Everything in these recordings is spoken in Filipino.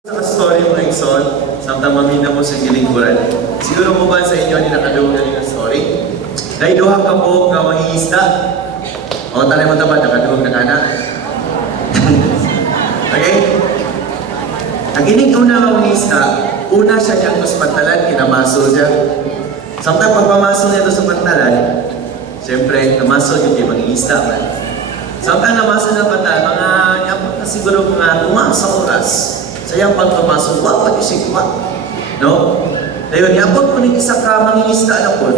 Sa story mo ng son, samtang mamina mo sa gilingkuran. Siguro mo ba sa inyo ni nakadungog na ng story? Dahil duha ka po nga mangingisda. O, talay mo tapat, nakadungog na kana. Okay? Ang ining una nga mangingisda, una siya niyang tos pantalan, kinamasol siya. Samtang pagpamasol niya ito sa pantalan, siyempre, namasol yung mangingisda man. Samtang namasol na pantalan, mga nyapot na siguro mga sa oras. Sayang pagpamasok, wapag isigwa. No? Dahil yapon po ng isa ka mangingisda na po.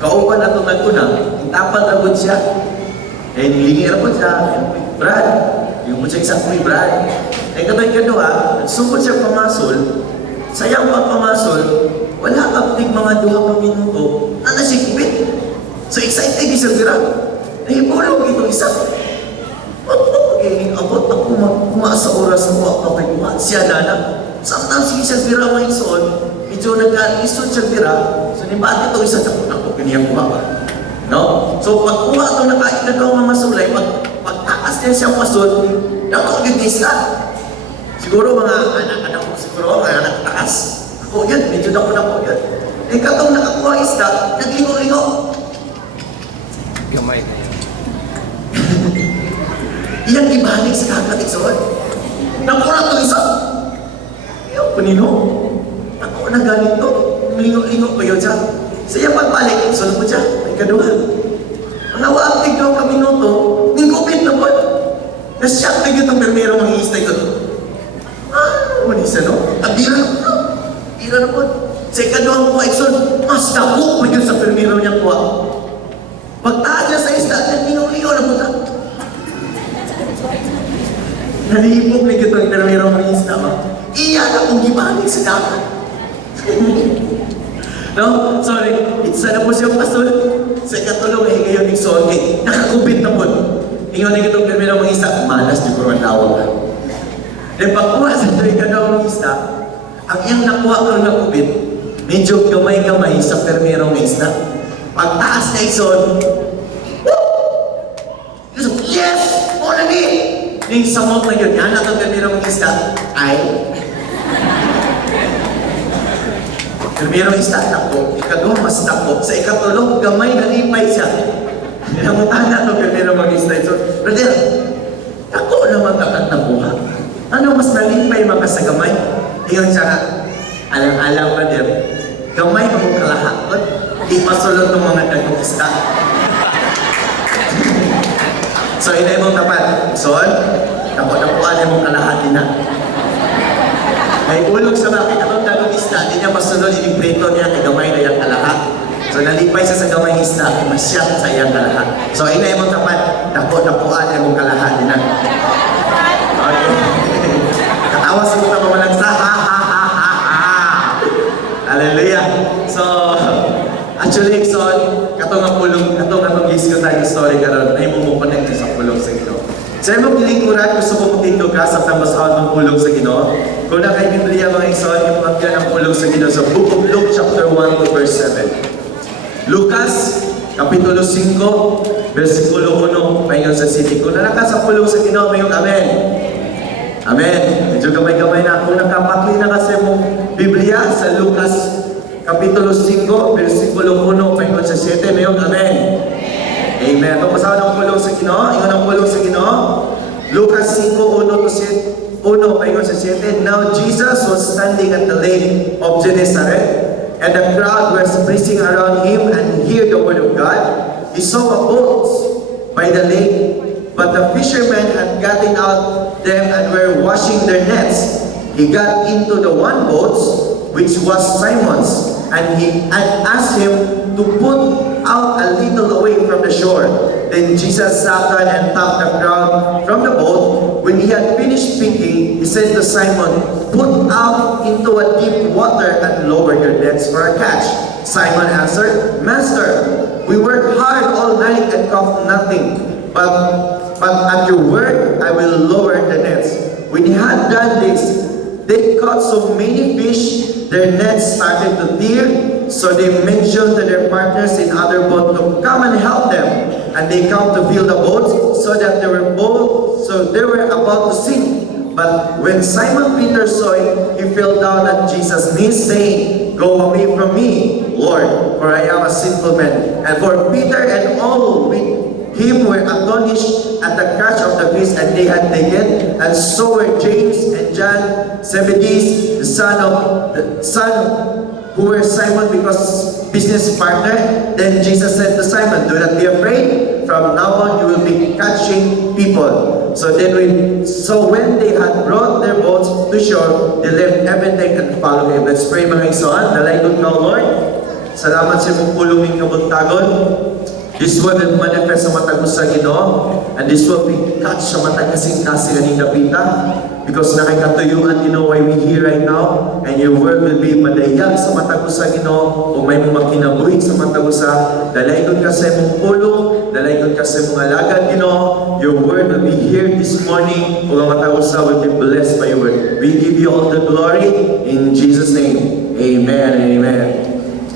Kaupan na itong nagkunang, tapat na po siya. Eh, nilingir po siya. Brad, yung po siya isang may Brad. Eh, kato'y kadua, nagsugod siya pamasol. Sayang pagpamasol, wala kaptig mga 2 pa minuto na nasikbit. So, excited isa gira. Nahipulog itong isa. Abot ako sa oras ng wak pakikuha. Siya na. Sometimes siya bira mga ison, medyo nag-ison siya bira. So, nibati ito isa ako kaniyang kuha ka. No? So, pag kuha ito nakain na daw mga masulay, pagtakas niya siyang masul, naku yung isa. Siguro mga anak-anak ko, siguro mga anak takas. Ako yun, medyo na ko yun. Eh, katong nakakuha isda, naglingo-lingo. Gamay na yun. Iyan ibalik sa kakatik sa wad. Nakuha ito isa. Iyan, panino. Ako na ganito. Lingo-lingo pa yun siya. Sa iya pagbalik, sunod mo siya. May kaduha. Ang nawaapig daw ka minuto, ningkupit na po. Nasyak na yun ang permero mangingisda ito. Manisa no? Abira na po. Abira na po. Sa ikaduhang po, Exxon, mas dako po yun sa permero niya po. Pagtaan niya sa isda, lingo-lingo na po siya. Nalibog na ito ang permerong mangisda mo. Iyan akong gibalik sa dapat. No? Sorry. Itsa na po siyang pasol. Sa ikatulong ay ngayon ng solid. Nakakubit na po. Ingon na itong permerong mangisda. Malas niyo po ang tawag. Dahil pagkuha sa ito ikadawang mangisda, ang iyang nakuha ko ng kubit, medyo gamay-gamay sa permerong mangisda. Pagtaas na ison, yes! Muna ni! Ning samot na yun, yan ang permerong isda ay permerong isda tako, ikaduha mas tako, sa ikatulong gamay na lipay siya. Nilamutan na ito permerong isda. So, brother, tako naman takat na buha. Ano mas nalipay maka sa gamay? Iyon siya nga, alang-alang brother, gamay na mong kalahakot, di masulot ng mga dagong isda. So, inay mong tapat. Son, nakuan mong kalahati na. May ulog sa bakit. Atong dagong isda, di niya masunod, iniprito niya, gamay na yung kalahat. So, nalipay siya sa gamay isda, masyat sa iyang kalahat. So, inay mong tapat, nakuan mong kalahati na. Okay. Katawa sa mga mamalang sa ha. Hallelujah. So, actually, son, katong pulong, katong gisgo tayo story karon, ay mo connect sa pulong sa Ginoo. Sa imong gilingkuran, gusto ko mutindog ka sa tambasahon ng pulong sa Ginoo. Kung na kay Biblia mga ison, yung pagka ng pulong sa Ginoo sa Book of Luke chapter 1 to verse 7. Lucas kapitulo 5 versikulo 1 paingon sa city. Kung na ka sa pulong sa Ginoo, mayong amen. Amen. Medyo gamay-gamay na ako nakapakli na kasi mong Biblia sa Lucas Kapitulo 5, versikulo 1, paingon sa 7, mayong amen. Amen. Itong pasawa ng pulong sa Ginoo, ingon ang pulong sa Ginoo. Lucas 5, 1 to 7, paingon sa 7. Now Jesus was standing at the lake of Gennesaret, and the crowd was pressing around him and heard the word of God. He saw a boat by the lake, but the fishermen had gotten out them and were washing their nets. He got into the one boat, which was Simon's, and he had asked him to put out a little away from the shore. Then Jesus sat down and taught the crowd from the boat. When he had finished speaking, he said to Simon, "Put out into a deep water and lower your nets for a catch." Simon answered, "Master, we worked hard all night and caught nothing, but at your word I will lower the nets." When he had done this, they caught so many fish, their nets started to tear, so they mentioned to their partners in other boat to come and help them. And they come to fill the boats, so that they were about to sink. But When Simon Peter saw it, he fell down at Jesus' knees, saying, "Go away from me, Lord, for I am a sinful man." And for Peter and all with him were astonished at the catch of the fish and they had taken, and so were James and John, Zebedee, the son who were Simon because business partner. Then Jesus said to Simon, "Do not be afraid. From now on you will be catching people." So when they had brought their boats to shore, they left everything and followed him. Let's pray mga igsoon. Dalaygon ka, Lord. Salamat sa imong pulong ning kabuntagon. This word will manifest sa matag sa Ginoo, and this will be catch sa matag kasing-kasing aning napita. Because nakikatuyuan Ginoo why we here right now, and your word will be madayag sa matag sa Ginoo, o may makinabuhi sa matag sa. Dalaygon ka sa imong pulong, dalaygon ka sa imong alagad Ginoo. Your word will be here this morning, o ang matag sa will be blessed by your word. We give you all the glory in Jesus' name. Amen and amen.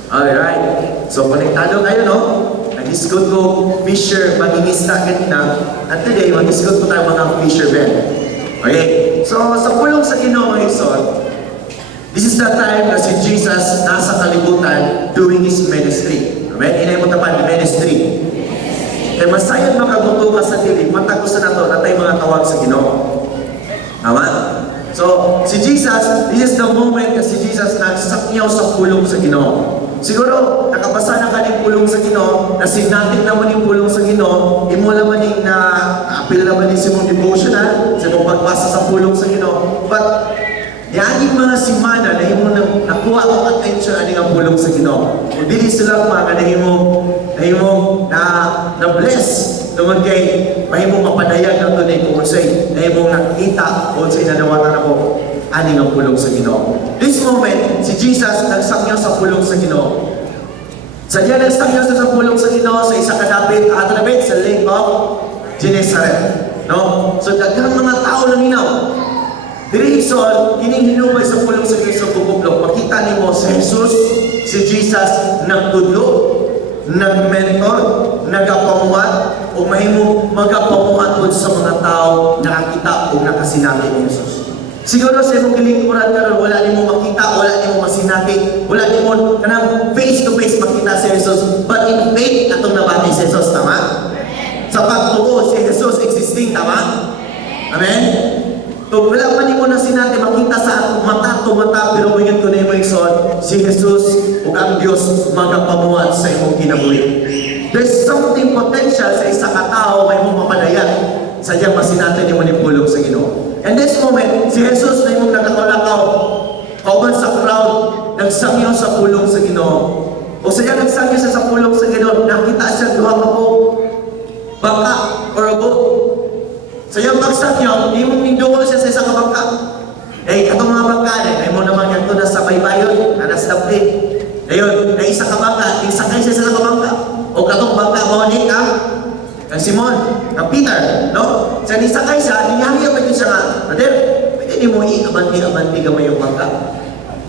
Alright, so konektado kayo, no? Nag-discuss ko fisher, mangingisda kanina, at today, mag-discuss po tayo mga fishermen. Okay? So, sa pulong sa Ginoo mga igsoon, this is the time na si Jesus nasa kalibutan doing His ministry. Amen? Inay mo tapan, ministry. Kaya masayad makabuto ka sa dili, matagusan na to, natay mga tawag sa Ginoo. Tama? So, si Jesus, this is the moment na si Jesus nagsakyaw sa pulong sa Ginoo. Siguro, nakabasa na ka ng pulong sa Ginoo, nasinatin naman yung pulong sa Ginoo, imo naman yung apil naman yung simong devotional, sa mong pagbasa sa pulong sa Ginoo. But, yan yung mga simana na imo nakuha ang attention aning ang pulong sa Ginoo. Kung dili sila mga na bless naman kay mahimong mapadayag na ito na kung sa'y mahimong nakita kung sa'y nanawatan ako aning ang pulong sa Ginoo. This moment, si Jesus nagsakyaw sa pulong sa Ginoo. Sa diya nagsakyaw sa pulong sa Ginoo sa isa kadapit atrabit sa Lake of Gennesaret. No? So daghang mga tao lang inaw. Diri son, kining hinubay sa pulong sa Ginoo sa bubuklok. Makita nimo si Jesus, si Jesus nagtudlo, nagmentor, nagapamuhat, o mahimo magapamuhat pod sa mga tao nakakita o nakasinati ni Jesus. Siguro sa imong gilingkuran karon wala nimo makita, wala nimo masinati, wala nimo kanang face to face makita si Jesus, but in faith atong nabati si Jesus, tama? Sa pagtuo si Jesus existing, tama? Amen? So wala pa nimo na sinati makita sa atong mata to mata, pero ngayon ko na imo igsoon si Jesus ug ang Dios magapamuhat sa imong kinabuhi. There's something potential sa isa ka tawo may mong mapadayag sa diyang masinati nimo ni pulong sa Ginoo. And this moment, si Jesus na imong nagkakalakaw, kauban sa crowd, nagsangyaw sa pulong sa Ginoo. O sa diyang nagsangyaw sa pulong sa Ginoo, nakita siya duha ka po, bangka or a boat. Sa iyang pagsangyaw, di mong nindungol siya sa isang bangka. Eh, katong mga bangka, ay mo naman yan na sa baybayon, na nasa plate. Ayun, na isa ka bangka, isakay siya sa bangka. O katong bangka, maunik ang Simon, ang Peter, no? Sa nisakay siya, niyahiya pa yun siya nga, brother, pwede mo i-abanti gamay yung bangka.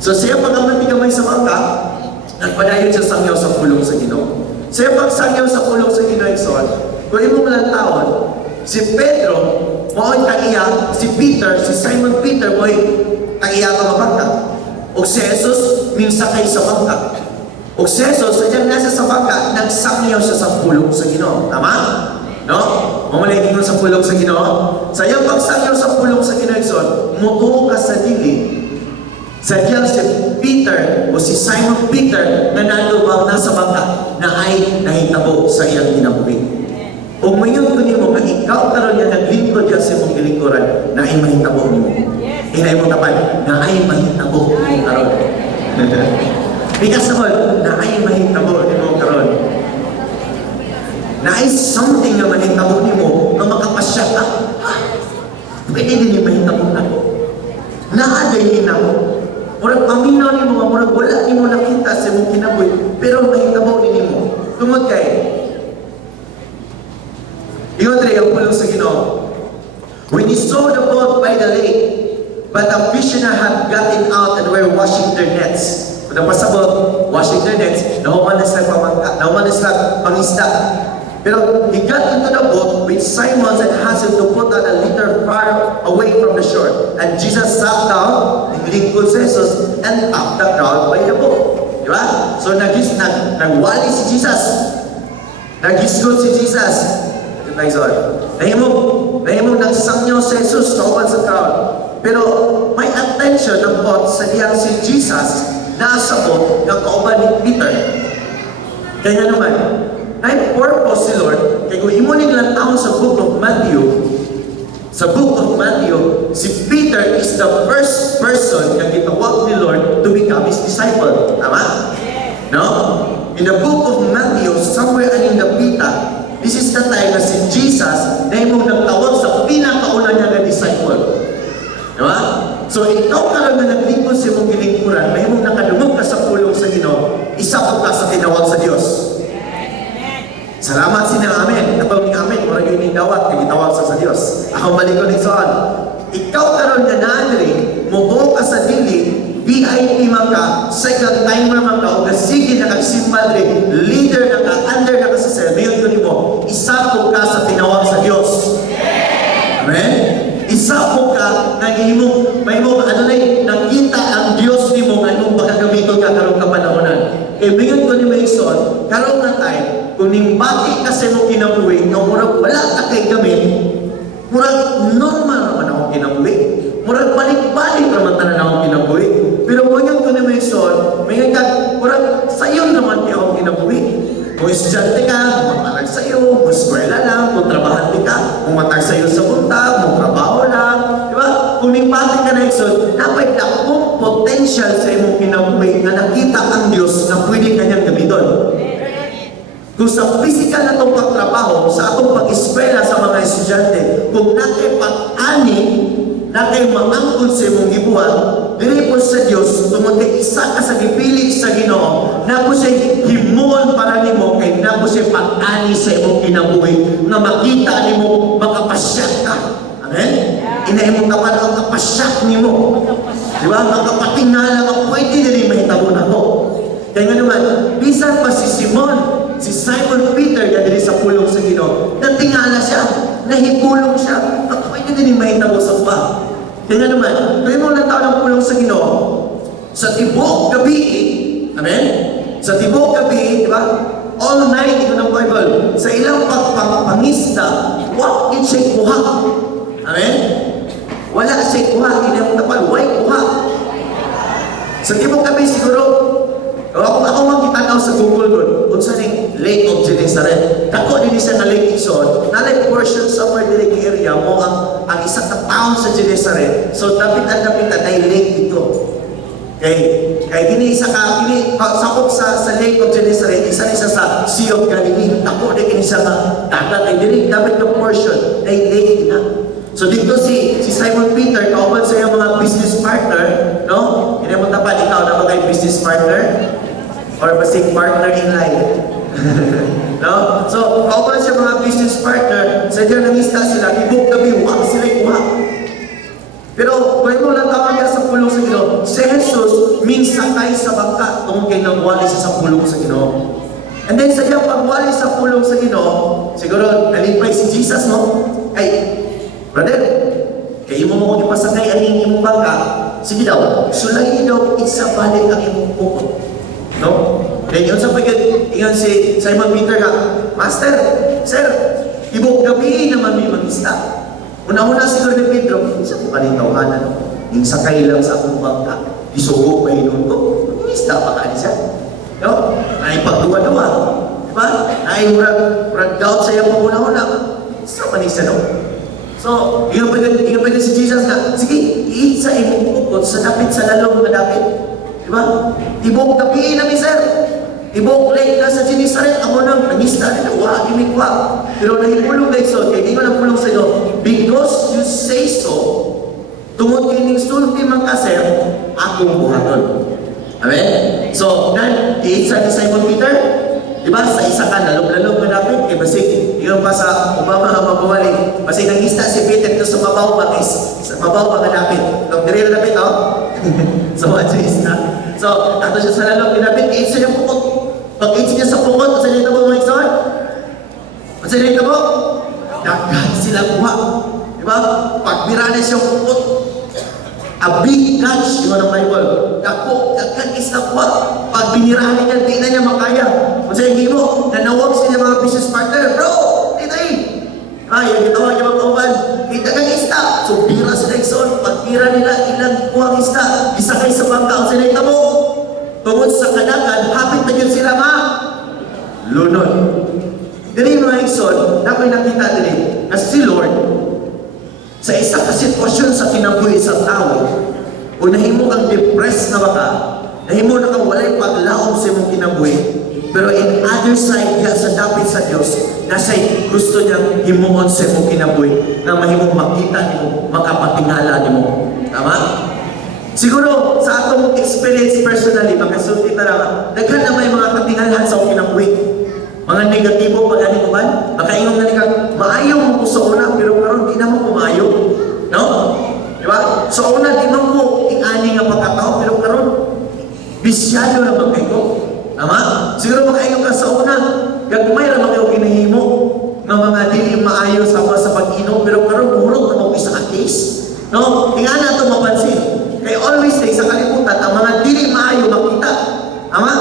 So siya pag-abanti gamay sa bangka, nagpadayon siya sangyaw sa pulong sa Ginoo. Siya pagsangyaw sa pulong sa Ginoo, Ikson, kung imo malang taon, si Pedro, mo'y kaiya, si Peter, si Simon Peter, mo'y kaiya ka mabangka. O si Jesus, minsakay sa bangka. O si Jesus, sa nasa sa bangka, nagsangyaw siya sa pulong sa Ginoo. Tama? No? Mamalagin ko sa pulong sa Ginoo. Sa iyang pagsangyaw sa pulong sa Ginoo, mutuo ka sa dili. Sa diyang si Peter o si Simon Peter na nandubaw na sa bangka na ay nahitabo sa iyang kinabuhi. O mayon ko nimo nga ikaw karon niya naglingkod diya sa imong gilingkuran na ay mahitabo nimo. Inay mo tapan na ay mahitabo nimo karon. Because naman, na ay mahitabo nimo karon. Na ay something na mahitabo nimo na makapasya ka. Pwede din yung mahitabo na ko. Naaday din ako. Murag paminaw nimo, murag wala nimo nakita sa imong kinabuhi, pero mahitabo din nimo. Tungod kay ingon diri ang pulong sa Ginoo. When he saw the boat by the lake, but the fishermen had gotten out and were washing their nets. Kung napasabot, washing their nets, nahuman na sila pangisda. Pero he got into the boat with Simon and asked him to put out a little far away from the shore. And Jesus sat down, nilingkod sa Jesus, and tapped the crowd by the boat. Diba? So nagwali si Jesus. Nagisgot si Jesus. Ito tayo sir. Nahimong nagsangyaw si Jesus kauban sa crowd. Pero may attention ng boat sa diyang si Jesus na sa boat ng kauban ni Peter. Kaya naman, may purpose si Lord, kaya kung imunin lang taon sa book of Matthew, si Peter is the first person na gitawag ni Lord to become His disciple. Tama? No? In the book of Matthew, somewhere in the Pita, this is the time na si Jesus na imong nagtawag sa pinakauna niya na disciple. Diba? So, ikaw ka lang na naglingkod sa imong gilingkuran, may imong nakadumog ka sa pulong sa Ginoo, isa po ka sa tinawag sa Diyos. Salamat sila, amen. Kapag ni amen, wala yun yung dawat, yung itawag sa Diyos. Ako balik ko ni Soan. Ikaw karon nga naanri, mubo ka sa dili, VIP man ka, second timer man ka, o sige na kagsimbal rin, leader na ka, under na ka sa serbiyon ko mo, isa po ka sa tinawag sa Diyos. Amen? Isa po ka, nagihimong, may mo, nakita ang Diyos ni mo, nga mong pagkagamiton ka karong kapanahonan. Ibigyan ko ni Mason, karong na time, kung nimbati kasi mo kinabuhi, nga murag wala ka kay gamit, murag normal naman ako kinabuhi. Murag balik-balik naman tanan ako kinabuhi. Pero kung yung ko ni Mason, may murag sayo naman kayo ako kinabuhi. Kung estudyante ka, matag sa'yo, kung eskwela lang, kung trabahante ka, kung matag sa'yo sa buntag, kung trabaho lang, di ba? Kung nimbati ka na Mason, dapat akong potential sa imong kinabuhi na nakita ang Diyos na pwede kanyang gamiton. Kung sa physical na itong pagtrabaho, sa atong pag-eskwela sa mga estudyante, kung natin pag-ani, natin maangkod sa imong gibuhat, dili po sa Diyos, tungod kay isa ka sa gipili sa Ginoo, na po siya himuon para nimo, kay na po siya pag-ani sa imong kinabuhi, na makita nimo, makapasyak ka. Amen? Inaimong kapan ang kapasyak nimo. Di ba? Makapatingala ka, pwede din mahitabo na ko. Kaya nga naman, bisan pa si Simon Peter, na dili sa pulong sa Ginoo, natingala siya, nahipulong siya, at pwede din mahitabo sa ba. Kaya nga naman, kaya mo lang tao ng pulong sa Ginoo, sa tibok gabi, amen? Sa tibok gabi, di ba? All night, ito ng Bible, sa ilang pagpapangista, what in siya kuha? Amen? Wala siya kuha, hindi mo tapal, why kuha? Sa tibok gabi, siguro, ako makitanaw sa Google doon, kung saan yung Lake of Gennesaret. Ako din siya na Lake Ixon, na like portion somewhere din yung area mo, ang isang town sa Gennesaret. So, dapat-dapat na yung lake ito. Kaya gini sakop sa Lake of Gennesaret, isa sa Sea of Galilee. Ako din siya na dapat ay din, dapat na portion na yung lake na. So dito si Simon Peter, kauban sa iyang mga business partner, no? Hindi mo tapat, ikaw na ba kayo business partner? Or basic partner in life? No? So, kauban sa mga business partner, sa diyan nangista sila, ibuk gabi, wak sila iwak. Pero, kung mo lang tawag niya sa pulong sa Ginoo, si Jesus means sakay sa bangka, tungkol kayo nagwali siya sa pulong sa Ginoo. And then, sa iyang pagwali sa pulong sa Ginoo, siguro, nalipay si Jesus, no? Ay, brother, kayo mo mo ipasakay ang inyong bangka, sige daw, sulay daw, isa balik ang imong pukot. No? Then yun sa pagkat, yun si Simon Peter nga, Master, Sir, ibok gabi naman may mag-ista. Una-una siguro ni Pedro, isa ko kanintawanan, yung sakay lang sa akong bangka, isugo pa yun ko, mag-ista pa ka siya. No? Ay pagduwa-duwa. Diba? Ay murag doubt sa iyang una-una. Isa pa ni siya, no? So, yun pa din si Jesus na, sige, iisa imong pukot sa dapit sa lalong na dapit. Diba? Ibok gabi namin, sir. Ibok lake na sa Gennesaret, ako nang nangista nila, wag imikwa. Pero nahipulong guys, so, kaya di ko nang pulong sa iyo, because you say so, tungod kining sulti man ka, sir, akong buhaton. Amen? So, iisa ni Simon Peter, diba, sa isa ka, lalong-lalong na dapit, kaya basig, yun pa sa Obama ang mabawali. Basig nangista si Peter ito sa mabaw pa, sa mabaw pa nga dapit. Nung dire na dapit, oh? So, what is na? So, ato siya sa lalong na dapit, iisa niya pukot. Pag iisa niya sa pukot, sa niya ito mga ikson? kuha. Di ba? Pagbira na siyang ukot, a big catch, yung ng Bible. Dako, dagkan is nakuha. Pag binirahan niya, di na niya makaya. Kung sa hindi mo, nanawag siya mga business partner, bro, di tayo. Yung gitawag niya mga kauban, kita kang ista. So, bira sila ison. Pag bira nila, ilang kuhang ista. Isa kayo sa bangka, ang sila itamo. Tungod sa kanakan, hapit na yun sila lunod. Dili mga ison, na ako'y nakita dili, na si Lord, sa isa ka sitwasyon sa kinabuhi sa tao, kung nahimo kang depressed na baka, nahimo na kang walay paglaom sa imong kinabuhi, pero in other side niya sa dapit sa Diyos, nasa gusto niyang himuon sa imong kinabuhi, na mahimong makita nimo, makapatingala nimo. Tama? Siguro, sa atong experience personally, makasulti na lang, daghan na may mga katingalahan sa akong kinabuhi. Mga negatibo, pag ano man, makaingong na kang maayaw mo ko sa una, pero karon di na mo kumayo. No? Di ba? Sa una, di man mo ingani nga pagkatao, pero karon bisyado na magkayo. Tama? Siguro makaingong ka sa una, gagmay na makayo ginahimo ng mga dili maayo sama sa pag-inom, pero karon buhurot na mo isa ka case. No? Tingnan na ito mapansin. Kaya always say, sa kalimutan, ang mga dili maayo makita. Tama?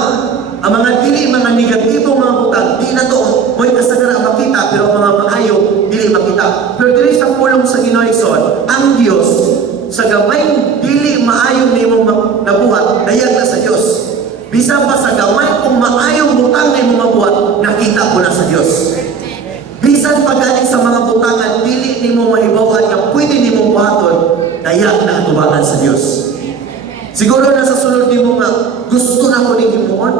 Ang mga dili, mga negatibo, mga butang, di na to, mo'y kasagara makita, pero ang mga maayo, dili makita. Pero dili sa pulong sa Ginoyson, ang Diyos, sa gamay, dili maayo ni mong nabuhat, dayag na sa Diyos. Bisa pa sa gamay, kung maayong butang na mong mabuhat, nakita ko na sa Diyos. Bisan pa galing sa mga butangan, dili ni mo maibawan nga pwede ni mong buhaton, dayag na atubangan sa Diyos. Siguro na sa sunod ni mo nga, gusto na ko ning himuon,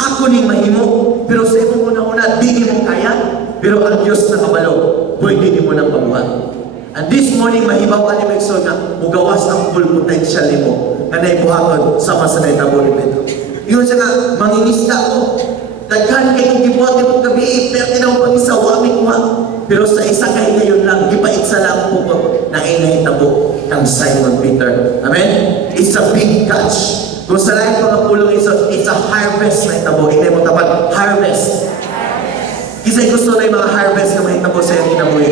ako ning mahimo, pero sa imong una-una, di ni mo kaya, pero ang Diyos na kabalo, pwede ni mo nang pabuhat. And this morning, mahibaw ni Megson na mugawas ang full potential ni mo, na naibuhaton sa masanay tabo ni Pedro. Yun siya nga, mangingisda ko, daghan kay kung gibuhat ni mong gabi, perte na mo pag-isa, wami kuha. Pero sa isa kay ngayon lang, gipait sa lang po ko, na inahitabo kang Simon Peter. Amen? It's a big catch. Kung sa lahat mga pulong it's a harvest na itabo. Hindi mo tapat, harvest. Kisa'y gusto na yung mga harvest na mahitabo sa iyong kinabuhi.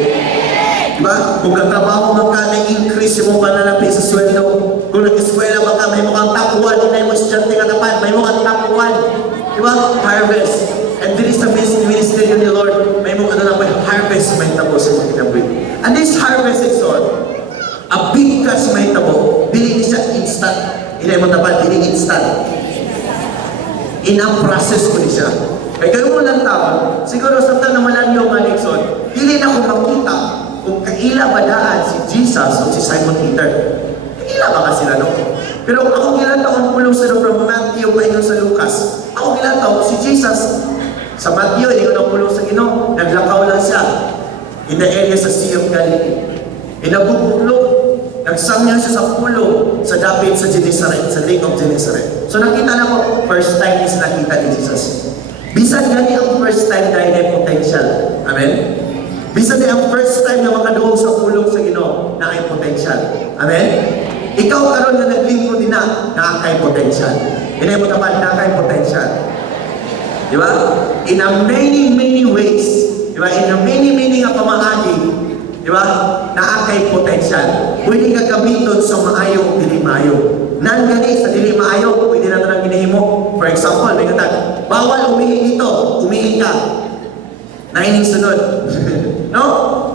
Diba? Kung katrabaho mo ka, na-increase yung mga pananapi sa sweldo. Kung nag-eskwela ba ka, may mukhang top 1, hindi mo estudyante ka tapat, may mukhang top 1. Diba? Harvest. And this is the ministry of the Lord. May mukhang may harvest mahitabo sa iyong kinabuhi. And this harvest is all, a big catch mahitabo. Dili siya instant. Hindi mo dapat, hindi instant. Inang-process ko ni siya. Kaya gano'n mo lang tao, siguro sa tanong naman yung mga Nixon, hindi na ko makita kung kaila ba daan si Jesus o si Simon Peter. Kaila ba ka sila, no? Pero ako ilang taon pulong sa from Matthew pahingon sa Lucas. Ako ilang taon, si Jesus, sa Matthew, hindi ko na pulong sa Ginoo, naglakaw lang siya in the area sa Sea of Galilee. Inabuklog. Nagsangyan siya sa pulo sa dapit sa Gennesaret, sa Lake of Gennesaret. So nakita na ko, first time is nakita ni Jesus. Bisan gani ang first time dahil na potential. Amen? Bisan din ang first time na makaduog sa pulong sa Ginoo na ay potential. Amen? Ikaw karon na naglingkod din na kay potential. Hindi mo tapat na kay potential. Di ba? In a many ways. Di ba? In a many nga pamaagi. Di ba? Naakay potential. Pwede ka gamiton sa maayo o dili maayo. Nan gani sa dili maayo, pwede na ito nang ginahimo. For example, may katag, bawal umihi dito, umihi ka. Naining sunod. No?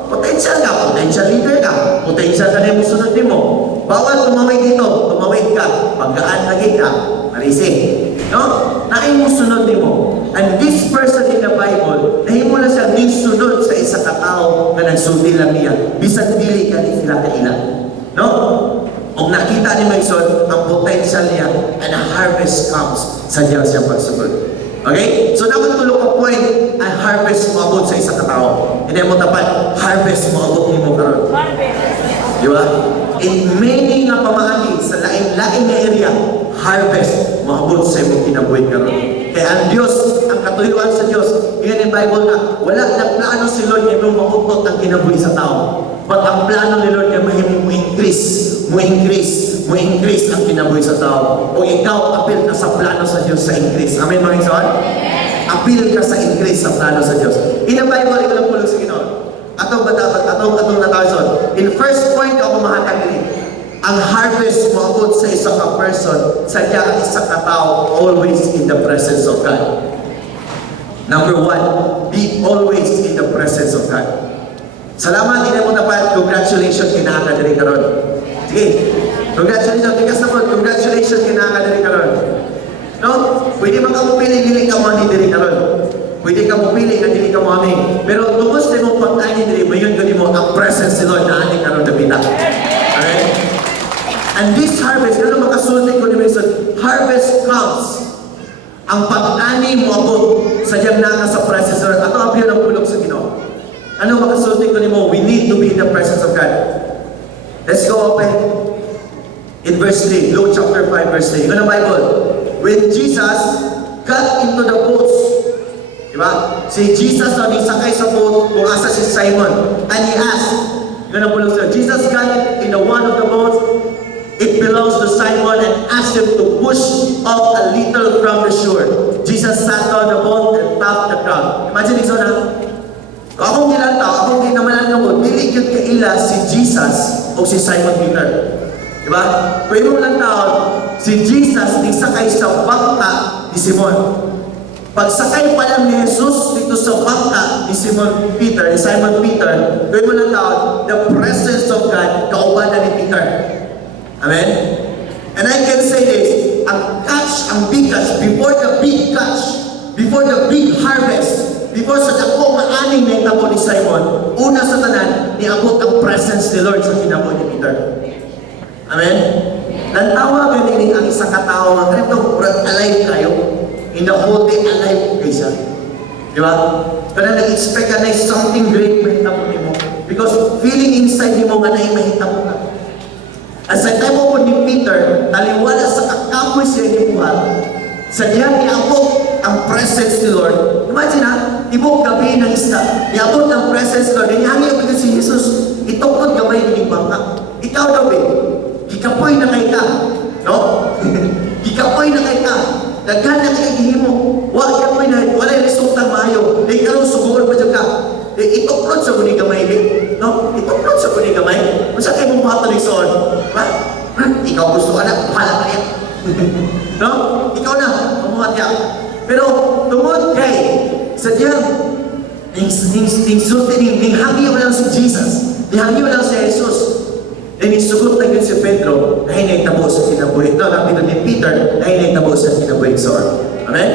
Potential ka, potential leader ka. Potential ka na yung sunod mo. Bawal tumawid dito, tumawid ka. Paggaan lagi ka, marising. No? Nain mo sunod mo. And this person in the Bible, nahimo na siya sunod sa isa katao na nagsulti lang niya. Bisan dili ka ni sila kaila. No? Kung nakita ni Mason, ang potential niya and a harvest comes sa diyan siya pagsunod. Okay? So dapat tulog ka point, ang harvest mo abot sa isa katao. Hindi mo dapat harvest mo abot ni mo karon. Di ba? In many nga pamaagi sa lain-lain na area, harvest maabot sa imong kinabuhi karon. Kaya ang Diyos, ang katuyuan sa Diyos, yan yung Bible na wala nang plano si Lord na imong makutot ang kinabuhi sa tao. But ang plano ni Lord na mahimong mo increase ang kinabuhi sa tao. O ikaw, apil ka sa plano sa Diyos sa increase. Amen, mga Ikson? Apil ka sa increase sa plano sa Diyos. In the Bible, ito lang pulong sa Ginoo. atong natawson. In first point ako mahatag diri. Ang harvest moabot sa isa ka person, sa diya ang isa ka tao always in the presence of God. Number one, be always in the presence of God. Salamat, hindi mo dapat. Congratulations, kinaka diri karon. Sige, congratulations, tigas na po. Congratulations, kinaka diri karon. No? Pwede makamupili, dili ka mo diri karon. Pwede ka mupili, dili ka mo amin. Pero tungos na mong pagkain diri, mayon ko mo ang presence ni Lord na ani karon David. Alright? And this harvest, ano makasulti ko ni Mason, harvest comes. Ang pag-ani mo abot sa diyang naka sa presence of God. Ato ang ng pulong sa Ginoo. Ano makasulti ko ni mo? We need to be in the presence of God. Let's go open. In verse 3, Luke chapter 5, verse 3. Ito na Bible. When Jesus got into the boats, diba? Si Jesus na nisakay sa boat kung asa si Simon. And he asked, ito na pulong sa Jesus got in the one of the boats. It belongs to Simon and asked him to push off a little from the shore. Jesus sat on the boat and taught the crowd. Imagine ito na. Kung akong nilantaw, akong di naman ang lungod, niligyan kaila si Jesus o si Simon Peter. Diba? Kung mo lang taon, si Jesus di sakay sa bangka ni Simon. Pagsakay pa lang ni Jesus dito sa bangka ni Simon Peter, kung mo lang taon, the presence of God, kauban na ni Peter. Amen? And I can say this, ang catch, ang big catch, before the big catch, before the big harvest, before sa dakong maaning na itabo ni Simon, una sa tanan, niabot ang presence ni Lord sa kinabo ni Peter. Amen? Lantawa ganin ang isang katao nga kanito, alive kayo. In the whole day, alive kayo siya. Di ba? Kaya nag-expect ka na something great mahitabo ni mo. Because feeling inside ni mo nga na mahitabo ka. At sa time po ni Peter, taliwala sa kakapoy siya ni buhat, sa diyang niabot ang presence ni Lord. Imagine ha, tibok gabi ng isda, niabot ang presence ni Lord. Nihangi ang bigat si Jesus, itukod gamay ng bangka. Ikaw daw gikapoy na kay ka. No? Gikapoy na kay ka. Daghan na kay gihimo. Kapoy na, wala resulta maayo. Di karon sugod pa dyan ka. Ituklod sa kuning gamay. No? Ituklod sa kuning gamay. Kung sa kayo mong buhatan ng soon. Ha? Ikaw gusto ka na, bahala ka niya. No? Ikaw na, pamuhat niya. Pero tungod kay, sa diyang, ning hangyo lang si Jesus. Ning hangyo lang si Jesus. Then isugot na yun si Pedro, na hinaytabo sa kinabuhi. No, napito ni Peter, na hinaytabo sa kinabuhi. Amen?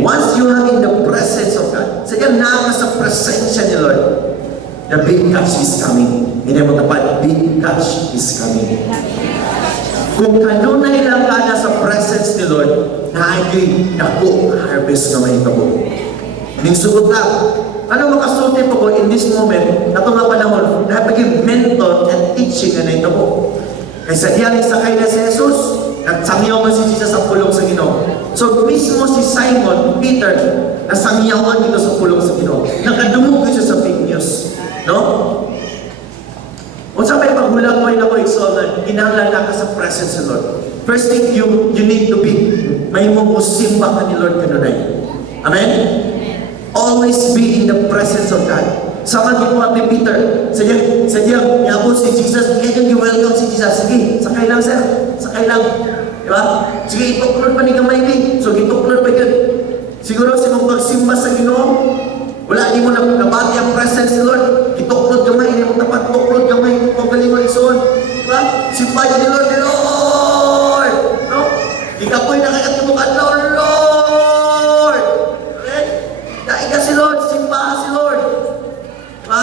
Once you have in the presence of God, sa diyang naka sa presensya ni Lord, the big catch is coming. Hindi mo tapat, big catch is coming. Kung kanunay lang ka na sa presence ni Lord, naagay dako harvest na may tabo. Ning sugot lang. Ano makasulti po ko in this moment, na ito nga panahon, napaging mentor and teaching na ito po. Kaysa iyan isakay na si Jesus, nagsangyaw man si Jesus sa pulong sa Ginoo. So mismo si Simon Peter, nasangyawan dito sa pulong sa Ginoo. Nakadumog siya sa fake news. No? Kung sa may paghulang mo yun ako exalted, kinahanglan na ka sa presence of Lord. First thing you need to be, may mumusimba ka ni Lord kanunay. Amen? Always be in the presence of God. Sama din mo ni Peter. Sa diyang, yabot si Jesus, kaya yung welcome si Jesus. Sige, sakay lang sir. Sakay lang. Diba? Sige, ituklod pa ni kamay ni. So, ituklod pa yun. Siguro sa mong pagsimba sa Ginoo, wala di mo na nabati ang presence ni Lord. Ituklod kamay, hindi mo tapat, tuklod kamay, pagaling mo isuon. Diba? Simba niya ni Lord, Lord! No? Ikapoy na kaya timukan, Lord! Dahil ka si Lord, simba si Lord. Diba?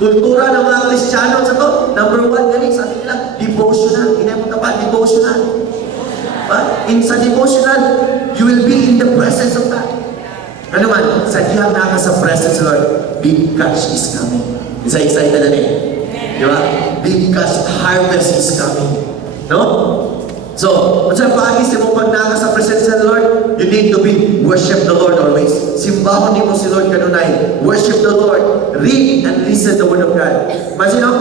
Kultura ng mga Kristiyano sa to, number one galing sa atin lang, devotional. Hindi mo tapat, devotional. Diba? Sa devotional, you will be in the presence of God. Ano man, sa diyang naka sa presence of Lord, big catch is coming. Isa-isa na rin. Diba? Big catch, harvest is coming. No? So, kung saan paagis mo pag naka sa presence of the Lord, you need to be worship the Lord always. Simbahon mo si Lord kanunay. Worship the Lord. Read and listen the word of God. Imagine no?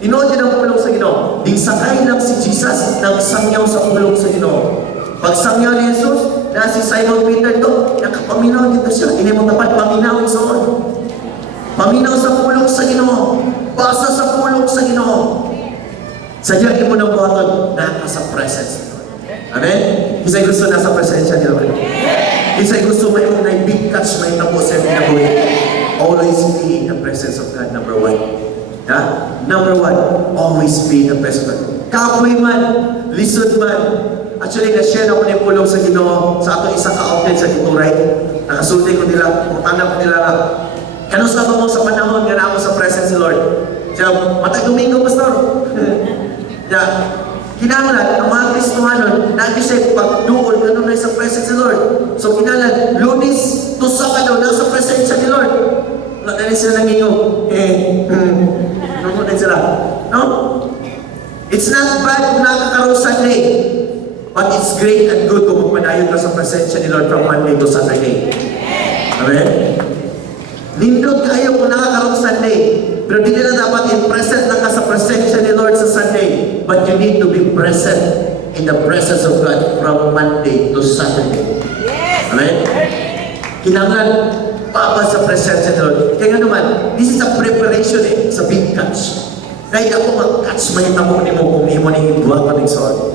Inood din ang pulong sa Ginoo. Ding sakay lang si Jesus, nagsangyaw sa pulong sa Ginoo. Pag sangyaw ni Jesus, na si Simon Peter to, nakapaminaw dito siya. Hindi mo tapat paminaw yung soon. Paminaw sa pulong sa Ginoo. Basa sa pulong sa Ginoo. Sadyain mo ng buhaton, naka sa presence ni Lord. Amen? Isa'y gusto nasa presensya ni Lord. Isa'y gusto may mong naibig catch, may tapo sa iyong kinabuhi. Always be in the presence of God, number one. Yeah? Number one, always be in the presence of God. Kapoy man, lisod man. Actually, na-share ako ng pulong sa Ginoo sa ato isang ka-outlet sa Tituray. Nakasulti ko nila, putana ko nila lang. Kano sa mo sa panahon nga ako sa presence ni Lord? Siya, matag Domingo, Pastor. Yeah. Kinahanglan, ang mga Kristohanon, nag-isip pagduol, ano na sa presence ni Lord. So, kinahanglan, Lunes to Sabado, nasa presensya ni Lord. Wala na rin sila nangingog. Namunin sila. No? It's not bad kung nakakaroon Sunday. But it's great and good kung magpadayon ka sa presensya ni Lord from Monday to Saturday. Amen? Nindot kayo kung nakakaroon Sunday. Pero di nila dapat i-present lang ka sa presensya ni Lord sa Sunday. But you need to be present in the presence of God from Monday to Saturday. Amen? Kinangan papa sa presensya ni Lord. Kaya nga naman, this is a preparation sa big catch. Kahit ako mag-catch, may tamo ni mo kung imo ni ibuhat pa ng soul.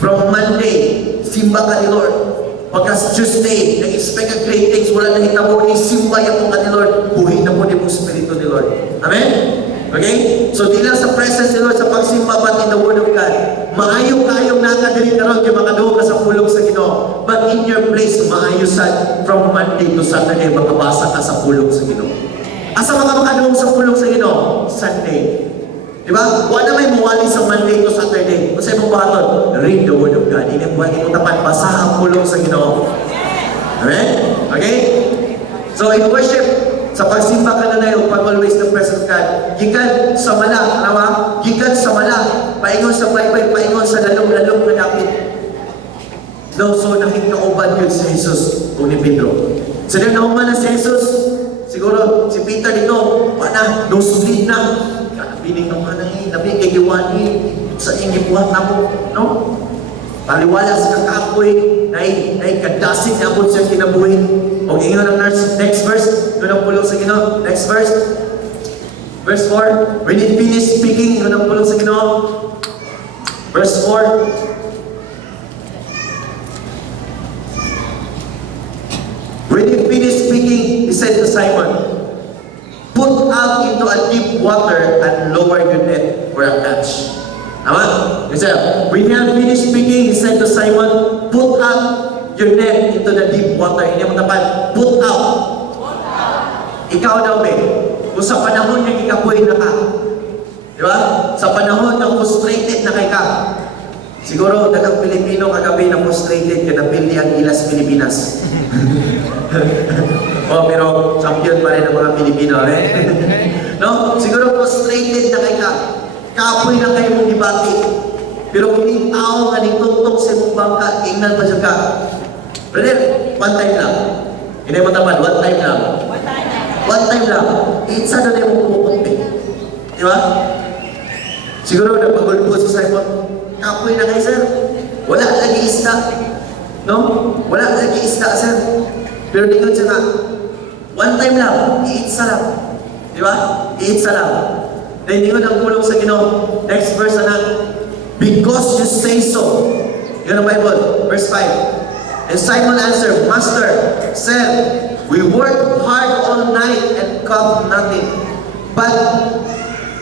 From Monday, simba ka ni Lord. Pagkas Tuesday, nag-expect ang great things, wala na hitabo ni simba yung ka ni Lord, buhay na po ni mong spirito ni Lord. Amen? Okay? So, di lang sa presence ni Lord, sa pagsimba but in the Word of God. Maayo kayong nakadiri karon kay makaduho ka sa pulong sa Ginoo. But in your place, maayo sad from Monday to Saturday, makabasa ka sa pulong sa Ginoo. Asa makaduho sa pulong sa Ginoo? Sunday. Diba? Wala may muwali sa Monday to Saturday. Kung sa'yo mong baton, read the Word of God. Buhay mo tapat, basa ang pulong sa Ginoo. Amen? Okay? So, in worship, sa pagsimba ka na na yung pag-always the presence of God. Gikan sa mala, nawa? Gikan sa mala. Paingon sa baybay, paingon sa lalong-lalong na dakit. No, so nakikauban yun si Jesus o ni Pedro. So, nang nauman na si Jesus, siguro si Peter dito, pana, no sulit na. Bining ng kanay, nabi kay Giwani, sa inyo buhat na mo, no? Paliwala sa kakapoy, na kadasig na po siya kinabuhi. O ingon ang next verse, yun ang pulong sa Ginoo. Next verse. Verse 4. When he finished speaking, yun ang pulong sa Ginoo. Verse 4. When he finished speaking, he said to Simon, "Put out into a deep water and lower your net for a catch." Tama? He said, when he had finished speaking, he said to Simon, "Put out your net into the deep water." Hindi mo tapat, put out. Ikaw daw, be. Kung sa panahon yung ikapoy na ka. Di ba? Sa panahon ng frustrated na kay ka. Siguro, dagang Pilipino kagabi na frustrated ka na pili ang Gilas Pilipinas. Oh, pero champion pa rin ang mga Pilipino, eh? No? Siguro frustrated na kay ka. Kapoy na kayo mong dibati. Pero hindi tao nga nitutok sa mong bangka, ingnan pa siya ka. Brother, one time lang. Hindi mo tapan, one time lang. One time lang. Iitsa na na yung pupunti. Di ba? Siguro napagulpo sa Simon. Kapoy na kayo, sir. Wala lagi isda. No? Wala lagi isda, sir. Pero tingnan siya nga, one time lang, iitsa lang. Di ba? Iitsa lang. Then tingnan ang pulong sa Ginoo. Next verse na, because you say so. Yun ang Bible. Verse 5. And Simon answered, "Master, sir, we worked hard all night and caught nothing. But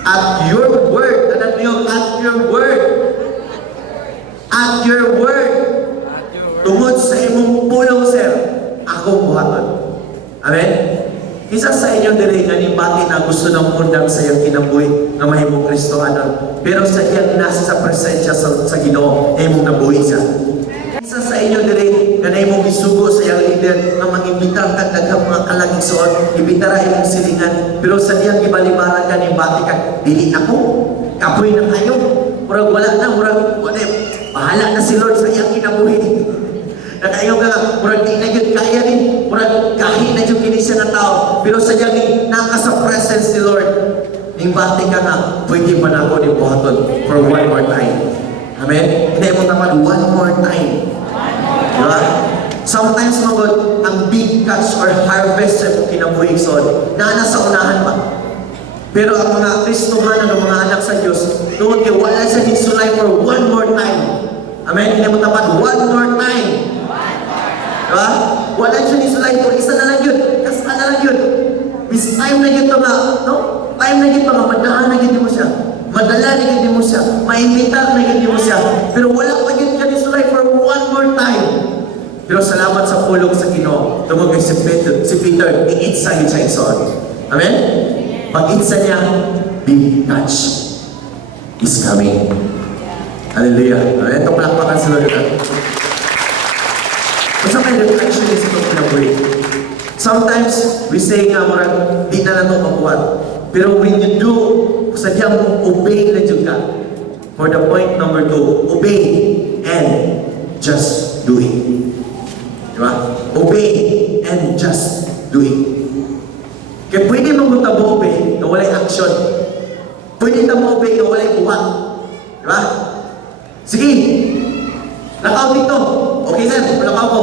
at your word, at your word, at your word, tungod sa imong pulong, sir, ako buhaton." Amen? Isa sa inyo diri nga nimbati na gusto ng undang sa iyang kinabuhi nga mahimong Kristohanon. Pero sa iyang nasa sa presensya sa Ginoo, imong nabuhi siya. Isa sa inyo diri nga nahimong isugo sa iyang leader nga mangimbita ka daghang mga kalagisuon, ibitara imong silingan, pero sa iyang gibalibaran ka nimbati ka, dili ako. Kapoy na kayo. Murag wala na, murag bahala na si Lord sa iyang kinabuhi. Nakayaw ka, murag di na yun kaya rin, murag kahit na yun kinisya na tao, pero sa diyang naka sa presence ni Lord, nimbati ka nga, pwede pa na ako ni buhaton for one more time. Amen? Hindi mo naman, one more time. Diba? Sometimes magod, ang big catch or harvest sa imong kinabuhi son, na nasa unahan pa. Pero ang mga Kristohanan o mga anak sa Diyos, tungkol kay wala sa hinsulay for one more time. Amen? Hindi mo tapat, one more time. Diba? Wala siya hinsulay for isa na lang yun. Kasa na lang yun. Bis time na yun ito nga, no? Time na yun pa nga, madahan na yun mo siya. Madala na yun mo siya. Maimitar na yun mo siya. Pero wala pa yun ka hinsulay for one more time. Pero salamat sa pulong sa Ginoo. Tungkol kay si Peter, iitsa yun siya ison. Amen? Pag-itsa niya, big catch is coming. Hallelujah. Ito palakpakan sa Lord natin. Basta may reflection is itong kinabuhi. Sometimes, we say nga, marang, di na nato makuha. Pero when you do, sadyang obey na dyan ka. For the point number 2, obey and just do it. Diba? Obey and just do it. Kaya pwede mong obey na walay action. Pwede na mo obey na walay buhat. Diba? Sige, lakaw dito. Okay sir, mulakaw ko.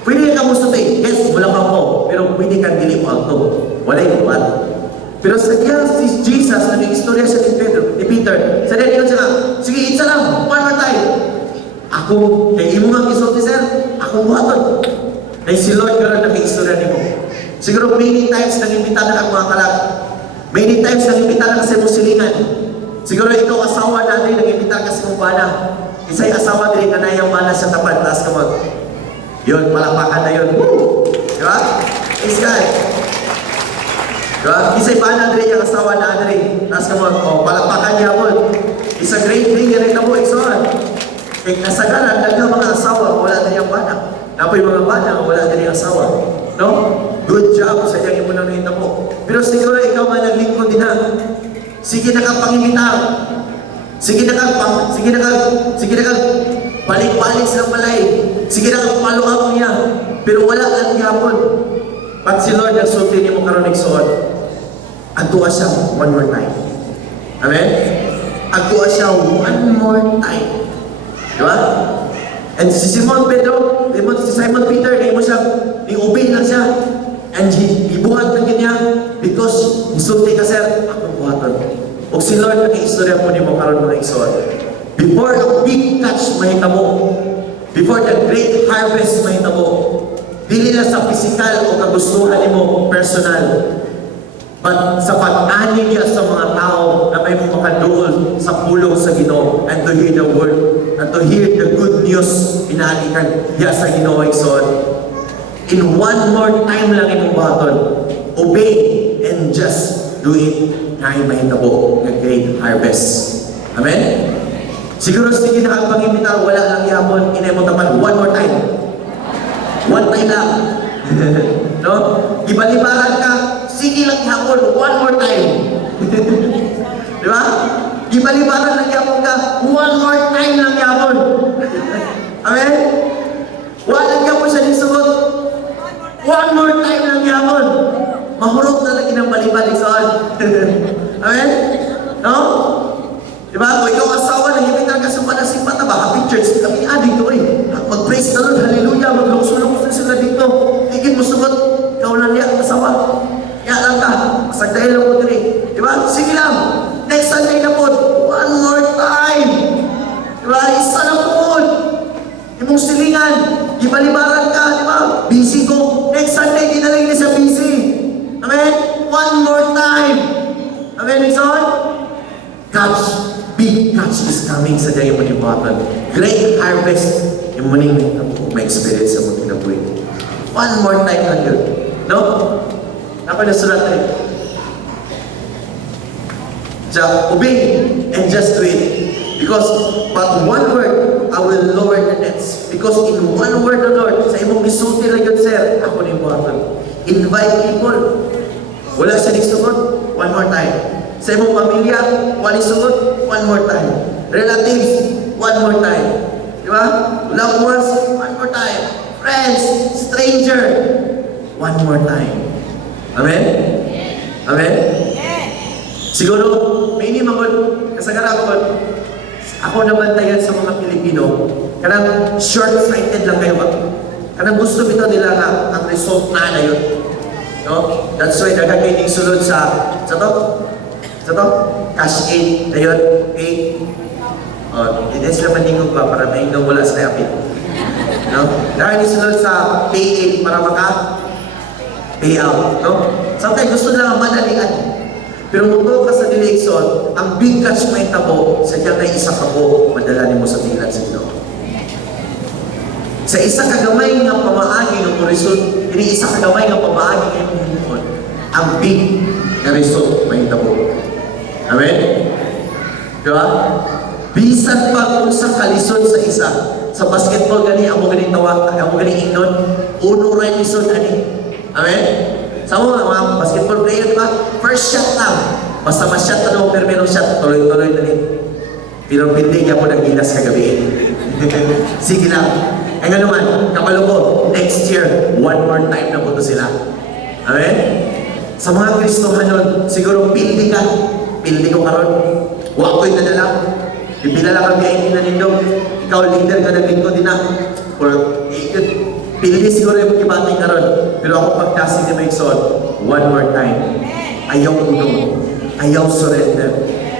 Pwede ka mo sutay. Yes, mulakaw ko. Pero pwede kang dili mo alto. Walay buhat. Pero sa kaya si Jesus, naging istorya siya ni Peter, sa dito siya, sige, isa lang, one more time. Ako, kay imo nga kisulti sir, ako buhaton. Ay si Lord karon nag-istorya nimo. Siguro many times nang-imbita na ang mga kalag. Many times nang-imbita na kasi mo silingan. Siguro ikaw asawa na rin nag-imbita kasi mong bana. Isa'y asawa din na nayang bana sa tapat. Taas ka mo. Yun, palakpakan na yun. Woo! Diba? Praise God. Diba? Isa'y bana rin yung asawa na rin. Taas ka mo. O, palakpakan niya po. Isa great thing yan rin na mo. Iksoan. Eh, kasagaran, nagka mga asawa, wala na yung bana. Napoy mga bana, wala na yung asawa. No? Good job sa iyang imunang nakita mo. Pero siguro ikaw man naglingkod din na. Sige na kang pangimitar. Sige na kang balik-balik sa balay. Sige na kang paluang niya. Pero wala ang yapon. But si Lord nagsulti niya mo karon igsoon. Agtuwa siya one more time. Amen? Agtuwa siya one more time. Diba? And si Simon Peter, hindi mo siya, ni-obey lang siya. And ibuhat na niya because isulti ka sir, ako buhatan. O si Lord, nag-istorya po ni mo karon mo na igsoon. Before the big catch mahita mo, before the great harvest mahita mo, dili na sa physical o kagustuhan mo personal, but sa pag-ani niya sa mga tao na may makaduol sa pulong sa Ginoo and to hear the word and to hear the good news inaalikan niya sa Ginoo igsoon. In one more time lang imong baton, obey and just do it na mahitabo ng great harvest. Amen? Siguro sige na kang pag-imitar, wala lang ihapon, inay mo tapan, one more time. One time lang. No? Ibalibaran ka, sige lang ihapon, one more time. Di ba? Ibalibaran lang ihapon ka, one more time lang ihapon. Amen? Wala lang ihapon siya nisugot. One more time lang ihapon. Mahurot na lagi ng balibalik saan. Amen? No? Diba? Kung ikaw asawa, nahimitan ka sa panasipat na ba? Happy church, kami dito eh. Mag-praise the Lord, hallelujah, mag-lungsulong sila dito. Higit mo sugot, ikaw lang niya, asawa. Kaya lang ka, masagdahin lang po din eh. Diba? Sige lang, next Sunday na po, one more time. Diba? Isa na po. Imong silingan, ibalibaran ka, diba? Busy ko. Next Sunday, di na lang niya siya busy. Amen? One more time. Amen, Nixon? Catch, big catch is coming sa dayang manibatan. Great harvest. Yung maning may experience sa mga kinabuhi. One more time lang yun. No? Ako na sulat eh. So, obey and just do it. Because, but one word, I will lower the nets. Because in one word, the Lord, sa imong isulti lang yun, sir, ako na yung buhatan. Invite people. Wala sa nisugot, one more time. Sa imong pamilya, one isugot, one more time. Relatives, one more time. Di ba? Loved ones, one more time. Friends, stranger, one more time. Amen? Amen? Siguro, may ini mga kasagara ko, ako naman tayo sa mga Pilipino, kanang short-sighted lang kayo ba? Kanang gusto bitaw nila nga ang result na yun. No? That's why nagkakain yung sulod sa to? Cash aid. Ayun, pay. Hindi sila maningog pa para may nang wala sa apit. No? Dahil yung sulod sa pay aid para pay out. No? Sometimes gusto nila ang madalian. Pero kung ka sa election, ang big catch may tabo, sadyang na isa ka po, madala mo sa tingnan sa Ginoo. Sa isa kagamay nga pamaagi ng result, hindi isa kagamay nga pamaagi ng Panginoon, ang big na result may tabo. Amen? Diba? Bisan pa kung sa kalisod sa isa, sa basketball gani, amo gani tawag, amo gani ingnon, uno right lisod ani. Amen? Sa mga basketball player, diba? First shot lang. Basta ma-shot na pero merong shot, tuloy-tuloy na rin. Pero hindi niya po nag-ilas kagabi. Sige lang. Eh nga naman, kapalo ko, next year, one more time na po ito sila. Amen? Sa mga Kristohan nun, siguro pildi ka. Pildi ko karon. Huwag ko'y nadala. Ipila lang ang kainin na nindong. Ikaw, leader ka ng lingkod din na. Pildi siguro yung magkibating karon. Pero ako pagkasing ni Mike Son, one more time. Ayaw uno. Ayaw surrender.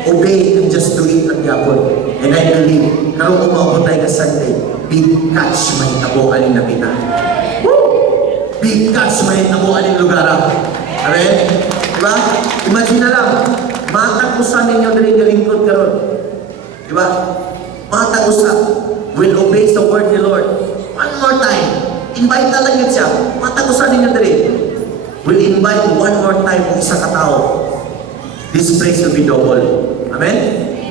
Obey and just do it ng yapon. And I believe, karong umabot tayo ka Sunday, big catch may tabo aling napita. Woo! Big catch may tabo aling lugar. Amen? Diba? Imagine na lang, matagusan ninyo rin galingkod karon. Diba? Matagusan. Will obey the word ni Lord. One more time. Invite na lang yun siya. Matagusan ninyo rin. Will invite one more time kung isa katao. This place will be double. Amen?